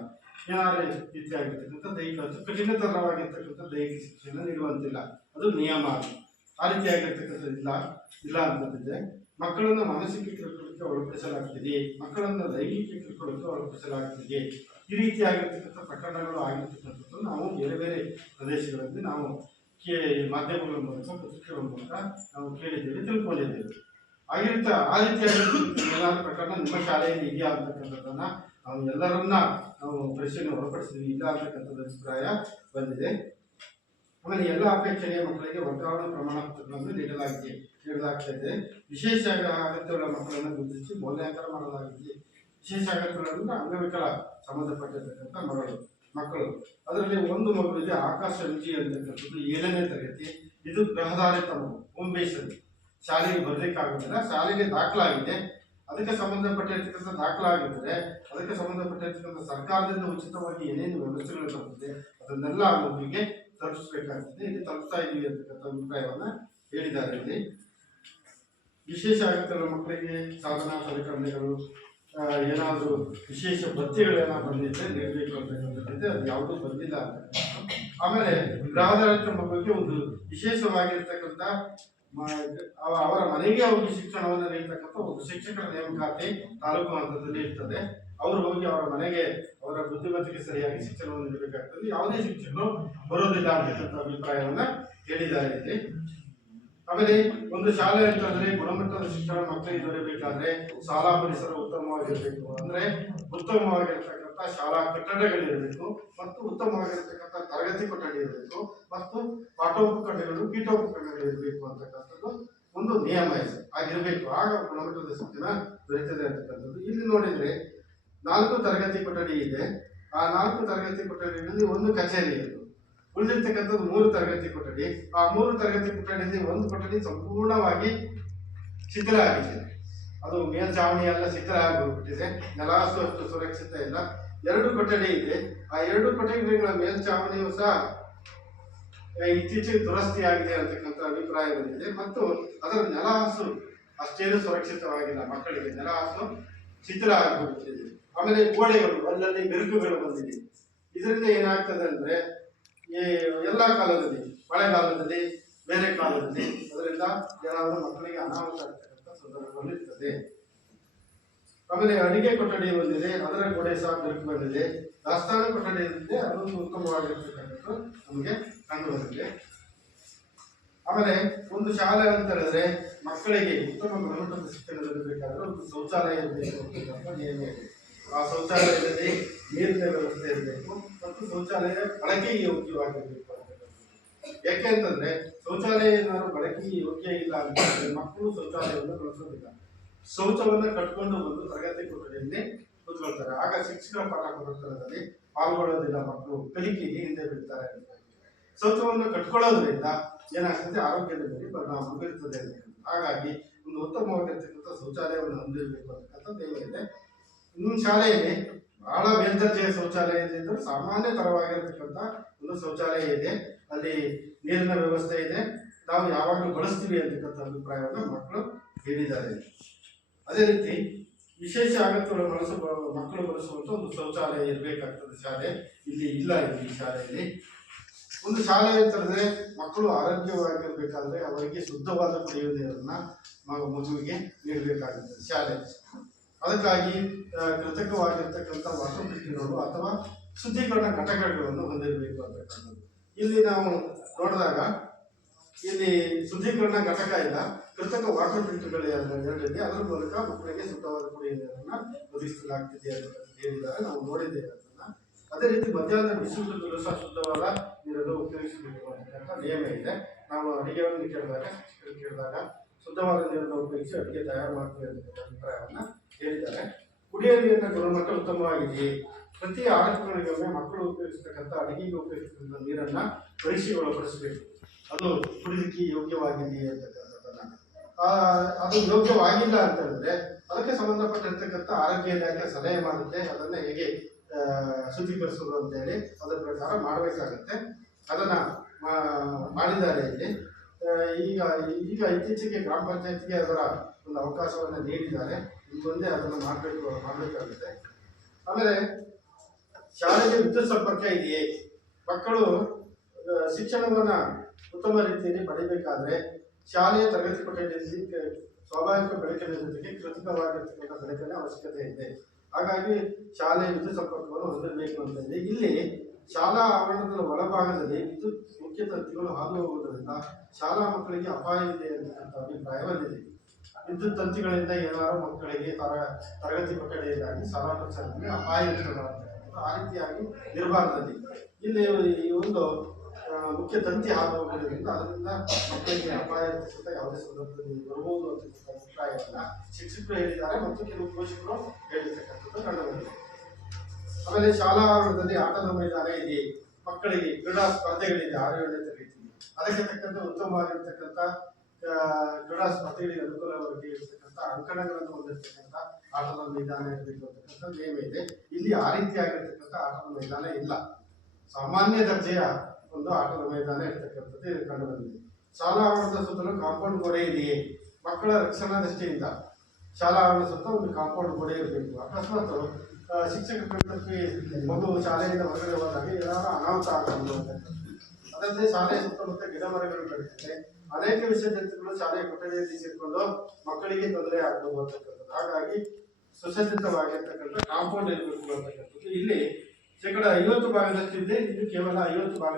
ಏನಾದರೂ ರೀತಿಯಾಗಿರ್ತಕ್ಕಂಥ ದೈಹಿಕ ಕಠಿಣತರವಾಗಿರ್ತಕ್ಕಂಥ ದೈಹಿಕ ಶಿಕ್ಷೆಯನ್ನು ನೀಡುವಂತಿಲ್ಲ. ಅದು ನಿಯಮ. ಆ ರೀತಿಯಾಗಿರ್ತಕ್ಕಂಥದ್ದು ಇಲ್ಲ ಅಂತಂದಿದೆ. ಮಕ್ಕಳನ್ನು ಮಾನಸಿಕ ಕಿರುಕುಳಕ್ಕೆ ಒಳಪಡಿಸಲಾಗ್ತಿದೆ, ಮಕ್ಕಳನ್ನು ಲೈಂಗಿಕ ಕಿರುಕುಳಕ್ಕೆ ಒಳಪಡಿಸಲಾಗ್ತಿದೆ. ಈ ರೀತಿಯಾಗಿರ್ತಕ್ಕಂಥ ಪ್ರಕರಣಗಳು ಆಗಿರ್ತಕ್ಕಂಥದ್ದು ನಾವು ಬೇರೆ ಬೇರೆ ಪ್ರದೇಶಗಳಲ್ಲಿ ನಾವು ಮಾಧ್ಯಮಗಳ ಮೂಲಕ ಪತ್ರಿಕೆಗಳ ಮೂಲಕ ನಾವು ಕೇಳಿದ್ದೇವೆ, ತಿಳ್ಕೊಂಡಿದ್ದೇವೆ. ಆ ರೀತಿಯಾಗಿರ್ತಕ್ಕಂಥ ಪ್ರಕರಣ ನಿಮ್ಮ ಶಾಲೆಯಲ್ಲಿ ಇದೆಯಾ ಅಂತಕ್ಕಂಥದ್ದನ್ನ ನಾವು ಎಲ್ಲರನ್ನ ನಾವು ಪರಿಶೀಲನೆ ಒಳಪಡಿಸಿದ್ವಿ. ಇಲ್ಲ ಅಂತಕ್ಕಂಥದ್ದು ಅಭಿಪ್ರಾಯ ಬಂದಿದೆ. ಆಮೇಲೆ ಎಲ್ಲ ಅಪೇಕ್ಷಣೀಯ ಮಕ್ಕಳಿಗೆ ವರ್ಗಾವಣೆ ಪ್ರಮಾಣ ಪತ್ರಗಳನ್ನು ನೀಡಲಾಗ್ತಾ ಇದೆ. ವಿಶೇಷ ಅಗತ್ಯಗಳ ಮಕ್ಕಳನ್ನು ಗುರುತಿಸಿ ಮೌಲ್ಯಾಂಕನ ಮಾಡಲಾಗಿದೆ. ವಿಶೇಷ ಅಗತ್ಯಗಳನ್ನು ಅಂಗವಿಕಲ ಸಂಬಂಧಪಟ್ಟಿರ್ತಕ್ಕಂಥ ಮಕ್ಕಳು ಅದರಲ್ಲಿ ಒಂದು ಮಗುವಿಗೆ ಆಕಾಶ ವಿಜಿ ಅಂತಕ್ಕಂಥದ್ದು 7ನೇ ತರಗತಿ. ಇದು ಗೃಹಧಾರಿತ ಮಗು, ಹೋಮ್ ಬೇಸ್ಡ್. ಶಾಲೆಗೆ ಬರಲಿಕ್ಕಾಗುತ್ತಿಲ್ಲ, ಶಾಲೆಗೆ ದಾಖಲಾಗಿದೆ. ಅದಕ್ಕೆ ಸಂಬಂಧಪಟ್ಟಿರ್ತಕ್ಕಂಥ ದಾಖಲಾಗಿದ್ದರೆ ಅದಕ್ಕೆ ಸಂಬಂಧಪಟ್ಟಿರ್ತಕ್ಕಂಥ ಸರ್ಕಾರದಿಂದ ಉಚಿತವಾಗಿ ಏನೇನು ವ್ಯವಸ್ಥೆಗಳು ಬರ್ತದೆ ಅದನ್ನೆಲ್ಲ ಆ ಮಗುವಿಗೆ ತಲುಪಿಸಬೇಕಾಗ್ತದೆ. ಇಲ್ಲಿ ತಲುಪ್ತಾ ಇದೀವಿ ಅಂತಕ್ಕಂಥ ಅಭಿಪ್ರಾಯವನ್ನ ಹೇಳಿದ್ದಾರೆ. ಇಲ್ಲಿ ವಿಶೇಷ ಅಗತ್ಯಗಳ ಮಕ್ಕಳಿಗೆ ಸಾಧನ ಸಲಕರಣೆಗಳು ಏನಾದರೂ ವಿಶೇಷ ಭತ್ಯೆಗಳೇನ ಬಂದಿದ್ದರೆ ನೀಡಬೇಕು ಅಂತಕ್ಕಂಥದ್ದಿದೆ. ಅದು ಯಾವುದೂ ಬಂದಿಲ್ಲ ಅಂತಕ್ಕಂಥ. ಆಮೇಲೆ ಗೃಹಧಾರಿತ ಮಗುವಿಗೆ ಒಂದು ವಿಶೇಷವಾಗಿರ್ತಕ್ಕಂಥ ಅವರ ಮನೆಗೆ ಹೋಗಿ ಶಿಕ್ಷಣವನ್ನು ನೀಡ್ತಕ್ಕಂಥ ಒಂದು ಶಿಕ್ಷಕರ ನೇಮಕಾತಿ ತಾಲೂಕು ಹಂತದಲ್ಲಿ ಇರ್ತದೆ. ಅವರು ಹೋಗಿ ಅವರ ಮನೆಗೆ ಅವರ ಬುದ್ಧಿಮತ್ತಿಗೆ ಸರಿಯಾಗಿ ಶಿಕ್ಷಣವನ್ನು ನೀಡಬೇಕಾಗ್ತದೆ. ಯಾವುದೇ ಶಿಕ್ಷಕರು ಬರೋದಿಲ್ಲ ಅಂತಕ್ಕಂಥ ಅಭಿಪ್ರಾಯವನ್ನ ಹೇಳಿದ್ದಾರೆ ಇಲ್ಲಿ. ಆಮೇಲೆ ಒಂದು ಶಾಲೆ ಅಂತಂದ್ರೆ ಗುಣಮಟ್ಟದ ಶಿಕ್ಷಣ ಮಕ್ಕಳಿಗೆ ದೊರೆಯಬೇಕಾದ್ರೆ ಶಾಲಾ ಪರಿಸರ ಉತ್ತಮವಾಗಿರಬೇಕು. ಅಂದ್ರೆ ಉತ್ತಮವಾಗಿರ್ತಕ್ಕಂಥ ಶಾಲಾ ಕಟ್ಟಡಗಳಿರಬೇಕು ಮತ್ತು ಉತ್ತಮವಾಗಿರ್ತಕ್ಕಂಥ ತರಗತಿ ಕೊಠಡಿ ಇರಬೇಕು ಮತ್ತು ಪಾಠೋಪಕರಣಗಳು ಪೀಠೋಪಕರಣಗಳು ಇರಬೇಕು ಅಂತಕ್ಕಂಥದ್ದು ಒಂದು ನಿಯಮ ಇದೆ. ಆಗಿರಬೇಕು, ಆಗ ಗುಣಮಟ್ಟದ ಶಿಕ್ಷಣ ದೊರೆಯುತ್ತದೆ ಅಂತಕ್ಕಂಥದ್ದು. ಇಲ್ಲಿ ನೋಡಿದ್ರೆ 4 ತರಗತಿ ಕೊಠಡಿ ಇದೆ. ಆ 4 ತರಗತಿ ಕೊಠಡಿಗಳಲ್ಲಿ ಒಂದು ಕಚೇರಿ ಇದೆ. ಉಳಿದಿರ್ತಕ್ಕಂಥದ್ದು 3 ತರಗತಿ ಕೊಠಡಿ. ಆ 3 ತರಗತಿ ಕೊಠಡಿಯಲ್ಲಿ ಒಂದು ಕೊಠಡಿ ಸಂಪೂರ್ಣವಾಗಿ ಶಿಥಿಲ ಆಗಿದೆ. ಅದು ಮೇಲ್ಛಾವಣಿ ಎಲ್ಲ ಶಿಥಿಲ ಆಗಿಬಿಟ್ಟಿದೆ. ನೆಲಾಸು ಅಷ್ಟು ಸುರಕ್ಷಿತ ಇಲ್ಲ. 2 ಕೊಠಡಿ ಇದೆ. ಆ 2 ಕೊಠಡಿಗಳ ಮೇಲ್ಛಾವಣಿಯು ಸಹ ಇತ್ತೀಚೆಗೆ ದುರಸ್ತಿ ಆಗಿದೆ ಅಂತಕ್ಕಂಥ ಅಭಿಪ್ರಾಯ ಬಂದಿದೆ. ಮತ್ತು ಅದರ ನೆಲಹಾಸು ಅಷ್ಟೇನು ಸುರಕ್ಷಿತವಾಗಿಲ್ಲ. ಮಕ್ಕಳಿಗೆ ನೆಲ ಹಾಸು ಶಿಥಿಲ ಆಗಿಬಿಟ್ಟಿದೆ. ಆಮೇಲೆ ಗೋಡೆಗಳು ಅಲ್ಲಲ್ಲಿ ಬಿರುಕುಗಳು ಬಂದಿದೆ. ಇದರಿಂದ ಏನಾಗ್ತದೆ ಅಂದ್ರೆ ಈ ಎಲ್ಲ ಕಾಲದಲ್ಲಿ, ಮಳೆಗಾಲದಲ್ಲಿ, ಬೇರೆ ಕಾಲದಲ್ಲಿ ಅದರಿಂದ ಏನಾದರೂ ಮಕ್ಕಳಿಗೆ ಅನಾಹುತ ಆಗ್ತಕ್ಕಂಥ ಸಂದರ್ಭಗಳು ಇರ್ತದೆ. ಆಮೇಲೆ ಅಡಿಗೆ ಕೊಠಡಿ ಬಂದಿದೆ, ಅದರ ಗೋಡೆ ಸಹ ಬಿರುಕು ಬಂದಿದೆ. ದಾಸ್ತಾನು ಕೊಠಡಿ ಇರುತ್ತೆ, ಅದೊಂದು ಉತ್ತಮವಾಗಿರ್ತಕ್ಕಂಥದ್ದು ನಮಗೆ ಕಂಡು ಬಂದಿದೆ. ಆಮೇಲೆ ಒಂದು ಶಾಲೆ ಅಂತ ಹೇಳಿದ್ರೆ ಮಕ್ಕಳಿಗೆ ಉತ್ತಮ ಗುಣಮಟ್ಟದ ಶಿಕ್ಷಣ ಇರಬೇಕಾದ್ರೆ ಒಂದು ಶೌಚಾಲಯ ಇರಬೇಕು ಅಂತಕ್ಕಂಥ ನಿಯಮ ಇದೆ. ಆ ಶೌಚಾಲಯದಲ್ಲಿ ನೀರಿನ ವ್ಯವಸ್ಥೆ ಇರಬೇಕು ಮತ್ತು ಶೌಚಾಲಯ ಬಳಕೆಗೆ ಯೋಗ್ಯವಾಗಿರಬೇಕು ಅಂತಕ್ಕಂಥದ್ದು. ಯಾಕೆ ಅಂತಂದ್ರೆ ಶೌಚಾಲಯ ಏನಾದ್ರು ಬಳಕೆಗೆ ಯೋಗ್ಯ ಇಲ್ಲ ಅಂತಂದ್ರೆ ಮಕ್ಕಳು ಶೌಚಾಲಯವನ್ನು ಬಳಸೋದಿಲ್ಲ. ಶೌಚವನ್ನು ಕಟ್ಕೊಂಡು ಬಂದು ತರಗತಿ ಕೊಠಡಿಯಲ್ಲಿ ಕೂತ್ಕೊಳ್ತಾರೆ. ಆಗ ಶಿಕ್ಷಕರ ಪಾಠ ಪ್ರವರ್ತನದಲ್ಲಿ ಪಾಲ್ಗೊಳ್ಳೋದಿಲ್ಲ, ಮಕ್ಕಳು ಕಲಿಕೆಗೆ ಹಿಂದೆ ಬೀಳ್ತಾರೆ. ಶೌಚವನ್ನು ಕಟ್ಕೊಳ್ಳೋದ್ರಿಂದ ಏನಾಗ್ತದೆ, ಆರೋಗ್ಯದ ಮೇಲೆ ಪರಿಣಾಮ ಬೀರ್ತದೆ ಅಂತ. ಹಾಗಾಗಿ ಒಂದು ಉತ್ತಮವಾಗಿರ್ತಕ್ಕಂಥ ಶೌಚಾಲಯವನ್ನು ಹೊಂದಿರಬೇಕು ಅಂತಕ್ಕಂಥದ್ದು ಏನಿದೆ. ಇನ್ನೊಂದು ಶಾಲೆಯಲ್ಲಿ ಬಹಳ ಮೇಲ್ದರ್ಜೆಯ ಶೌಚಾಲಯ ಇದೆ, ಸಾಮಾನ್ಯ ತರವಾಗಿರ್ತಕ್ಕಂಥ ಒಂದು ಶೌಚಾಲಯ ಇದೆ. ಅಲ್ಲಿ ನೀರಿನ ವ್ಯವಸ್ಥೆ ಇದೆ, ನಾವು ಯಾವಾಗಲೂ ಬಳಸ್ತೀವಿ ಅಂತಕ್ಕಂಥ ಅಭಿಪ್ರಾಯವನ್ನು ಮಕ್ಕಳು ಹೇಳಿದ್ದಾರೆ. ಅದೇ ರೀತಿ ವಿಶೇಷ ಅಗತ್ಯಗಳು ಮಕ್ಕಳು ಬಳಸುವಂಥ ಒಂದು ಶೌಚಾಲಯ ಇರಬೇಕಾಗ್ತದೆ ಶಾಲೆ. ಇಲ್ಲಿ ಇಲ್ಲ. ಇಲ್ಲಿ ಶಾಲೆಯಲ್ಲಿ ಒಂದು ಶಾಲೆ ಅಂತ ಹೇಳಿದ್ರೆ ಮಕ್ಕಳು ಆರೋಗ್ಯವಾಗಿರ್ಬೇಕಾದ್ರೆ ಅವರಿಗೆ ಶುದ್ಧವಾದ ಕುಡಿಯುವ ನೀರನ್ನ ಮಗುವಿಗೆ ನೀಡಬೇಕಾಗುತ್ತದೆ ಶಾಲೆ. ಅದಕ್ಕಾಗಿ ಕೃತಕವಾಗಿರ್ತಕ್ಕಂಥ ವಾಟರ್ ಫಿಲ್ಟರ್ಗಳು ಅಥವಾ ಶುದ್ಧೀಕರಣ ಘಟಕಗಳನ್ನು ಹೊಂದಿರಬೇಕು ಅಂತಕ್ಕಂಥದ್ದು. ಇಲ್ಲಿ ನಾವು ನೋಡಿದಾಗ ಇಲ್ಲಿ ಶುದ್ಧೀಕರಣ ಘಟಕ ಇಲ್ಲ, ಕೃತಕ ವಾಟರ್ ಫಿಲ್ಟರ್ಗಳು ಎರಡಿದೆ. ಅದರ ಮೂಲಕ ಮಕ್ಕಳಿಗೆ ಶುದ್ಧವಾದ ಕುಡಿಯುವ ನೀರನ್ನು ಒದಗಿಸಲಾಗ್ತಿದೆ ಅಂತ ಹೇಳಿದ್ದಾರೆ, ನಾವು ನೋಡಿದ್ದೇವೆ ಅದನ್ನ. ಅದೇ ರೀತಿ ಮಧ್ಯಾಹ್ನ ಬಿಸಿಲುಗಳು ಸಹ ಶುದ್ಧವಾದ ನೀರನ್ನು ಉಪಯೋಗಿಸಬೇಕು ಅಂತಕ್ಕಂಥ ನಿಯಮ ಇದೆ. ನಾವು ಅಡಿಗೆಯನ್ನು ಕೇಳಿದಾಗ ಶುದ್ಧವಾದ ನೀರನ್ನು ಉಪಯೋಗಿಸಿ ಅಡಿಗೆ ತಯಾರು ಮಾಡ್ತೀವಿ ಅಂತಕ್ಕಂಥ ಅಭಿಪ್ರಾಯವನ್ನು ಹೇಳಿದ್ದಾರೆ. ಕುಡಿಯುವ ನೀರಿನ ಗುಣಮಟ್ಟ ಉತ್ತಮವಾಗಿದೆಯೇ, ಪ್ರತಿ 6 ತಿಂಗಳಿಗೊಮ್ಮೆ ಮಕ್ಕಳು ಉಪಯೋಗಿಸ್ತಕ್ಕಂಥ ಅಡಿಗೆಗೆ ಉಪಯೋಗಿಸ್ತಕ್ಕಂಥ ನೀರನ್ನ ಪರೀಕ್ಷೆಗೊಳಪಡಿಸಬೇಕು. ಅದು ಕುಡಿಲಿಕ್ಕೆ ಯೋಗ್ಯವಾಗಿದೆಯೇ ಅಂತಕ್ಕಂಥದ್ದನ್ನ. ಅದು ಯೋಗ್ಯವಾಗಿಲ್ಲ ಅಂತ ಹೇಳಿದ್ರೆ ಅದಕ್ಕೆ ಸಂಬಂಧಪಟ್ಟಿರ್ತಕ್ಕಂಥ ಆರೋಗ್ಯ ಇಲಾಖೆ ಸಲಹೆ ಮಾಡುತ್ತೆ, ಅದನ್ನ ಹೇಗೆ ಶುದ್ಧೀಕರಿಸೋದು ಅಂತ ಹೇಳಿ ಅದರ ಪ್ರಕಾರ ಮಾಡಬೇಕಾಗತ್ತೆ. ಅದನ್ನ ಮಾಡಿದ್ದಾರೆ ಇಲ್ಲಿ. ಈಗ ಇತ್ತೀಚೆಗೆ ಗ್ರಾಮ ಪಂಚಾಯತ್ಗೆ ಅದರ ಒಂದು ಅವಕಾಶವನ್ನು ನೀಡಿದ್ದಾರೆ. ಮುಂದೆ ಅದನ್ನು ಮಾಡಬೇಕಾಗುತ್ತೆ. ಆಮೇಲೆ ಶಾಲೆಗೆ ವಿದ್ಯುತ್ ಸಂಪರ್ಕ ಇದೆಯೇ, ಮಕ್ಕಳು ಶಿಕ್ಷಣವನ್ನ ಉತ್ತಮ ರೀತಿಯಲ್ಲಿ ಪಡಿಬೇಕಾದ್ರೆ ಶಾಲೆಯ ತರಗತಿ ಕೊಠಡಿಯಲ್ಲಿ ಸ್ವಾಭಾವಿಕ ಬೆಳಕಿನ ಜೊತೆಗೆ ಕೃತಕವಾಗಿರ್ತಕ್ಕಂಥ ಬೆಳಕಿನ ಅವಶ್ಯಕತೆ ಇದೆ. ಹಾಗಾಗಿ ಶಾಲೆಯ ವಿದ್ಯುತ್ ಸಂಪರ್ಕವನ್ನು ಹೊಂದಿರಬೇಕು ಅಂತ ಹೇಳಿ ಇಲ್ಲಿ ಶಾಲಾ ಆವರಣದ ಒಳಭಾಗದಲ್ಲಿ ವಿದ್ಯುತ್ ಮುಖ್ಯ ತಂತಿಗಳು ಹಾದು ಹೋಗುವುದರಿಂದ ಶಾಲಾ ಮಕ್ಕಳಿಗೆ ಅಪಾಯವಿದೆ ಅಂತಕ್ಕಂಥ ಅಭಿಪ್ರಾಯ ಬಂದಿದೆ. ವಿದ್ಯುತ್ ತಂತಿಗಳಿಂದ ಏನಾದರೂ ಮಕ್ಕಳಿಗೆ ತರಗತಿ ಕೊಠಡಿಯಾಗಿ ಶಾಲಾ ಪ್ರಚಾರದಲ್ಲಿ ಅಪಾಯ ಇರ್ತದೆ ಅಂತಕ್ಕಂಥದ್ದು. ಆ ರೀತಿಯಾಗಿ ಇರಬಾರ್ದಲ್ಲಿ ಇಲ್ಲಿ ಈ ಒಂದು ಮುಖ್ಯ ತಂತಿ ಹಾದು ಹೋಗೋದ್ರಿಂದ ಅದರಿಂದ ಮಕ್ಕಳಿಗೆ ಅಪಾಯ ಇರ್ತಕ್ಕಂಥ ಯಾವುದೇ ಸಂದರ್ಭದಲ್ಲಿ ಬರಬಹುದು ಅಂತಕ್ಕಂಥ ಅಭಿಪ್ರಾಯವನ್ನ ಶಿಕ್ಷಕರು ಹೇಳಿದ್ದಾರೆ ಮತ್ತು ಕೆಲವು ಪೋಷಕರು ಹೇಳಿರ್ತಕ್ಕಂಥದ್ದು ಕಂಡುಬಂದಿದೆ. ಆಮೇಲೆ ಶಾಲಾ ಆವರಣದಲ್ಲಿ ಆಟದ ಮೈದಾನ ಇದೆ, ಮಕ್ಕಳಿಗೆ ಕ್ರೀಡಾ ಸ್ಪರ್ಧೆಗಳಿದೆ 6-7ನೇ ತರಗತಿ, ಅದಕ್ಕೆ ತಕ್ಕಂಥ ಉತ್ತಮವಾಗಿರ್ತಕ್ಕಂಥ ಕ್ರೀಡಾ ಸ್ಪರ್ಧೆಗಳಿಗೆ ಅನುಕೂಲವಾಗಿ ಇರತಕ್ಕಂಥ ಅಂಕಣಗಳನ್ನು ಹೊಂದಿರತಕ್ಕಂಥ ಆಟದ ಮೈದಾನ ಇರಬೇಕು ಅಂತಕ್ಕಂಥ ನಿಯಮ ಇದೆ. ಇಲ್ಲಿ ಆ ರೀತಿಯಾಗಿರ್ತಕ್ಕಂಥ ಆಟದ ಮೈದಾನ ಇಲ್ಲ, ಸಾಮಾನ್ಯ ದರ್ಜೆಯ ಒಂದು ಆಟದ ಮೈದಾನ ಇರ್ತಕ್ಕಂಥದ್ದು ಕಂಡು ಬಂದಿದೆ. ಶಾಲಾ ಆವರಣದ ಸುತ್ತಲೂ ಕಾಂಪೌಂಡ್ ಗೋಡೆ ಇದೆಯೇ, ಮಕ್ಕಳ ರಕ್ಷಣಾ ದೃಷ್ಟಿಯಿಂದ ಶಾಲಾ ಆವರಣದ ಸುತ್ತ ಒಂದು ಕಾಂಪೌಂಡ್ ಗೋಡೆ ಇರಬೇಕು. ಅಕಸ್ಮಾತ್ ಶಿಕ್ಷಕರ ಮಗು ಶಾಲೆಯಿಂದ ಹೊರಗಡೆ ಹೋದಾಗ ಏನಾದರೂ ಅನಾಹುತ ಆಗಬಹುದು ಅಂತಕ್ಕಂಥದ್ದು. ಅದಲ್ಲದೆ ಶಾಲೆಯ ಸುತ್ತಮುತ್ತ ಗಿಡ ಮರಗಳು ಬೆಳೆದಿದೆ, ಅನೇಕ ವಿಷಯಗಳು ಶಾಲೆಯ ಕೊಠಡಿಯಲ್ಲಿ ಸೇರಿಕೊಂಡು ಮಕ್ಕಳಿಗೆ ತೊಂದರೆ ಆಗಬಹುದು ಅಂತಕ್ಕಂಥದ್ದು. ಹಾಗಾಗಿ ಸುಸಜ್ಜಿತವಾಗಿರ್ತಕ್ಕಂಥ ಕಾಂಪೌಂಡ್ ಇರಬೇಕು ಅಂತಕ್ಕಂಥದ್ದು. ಇಲ್ಲಿ 50% ಭಾಗದಷ್ಟಿದೆ, ಇದು ಕೇವಲ 50 ಭಾಗ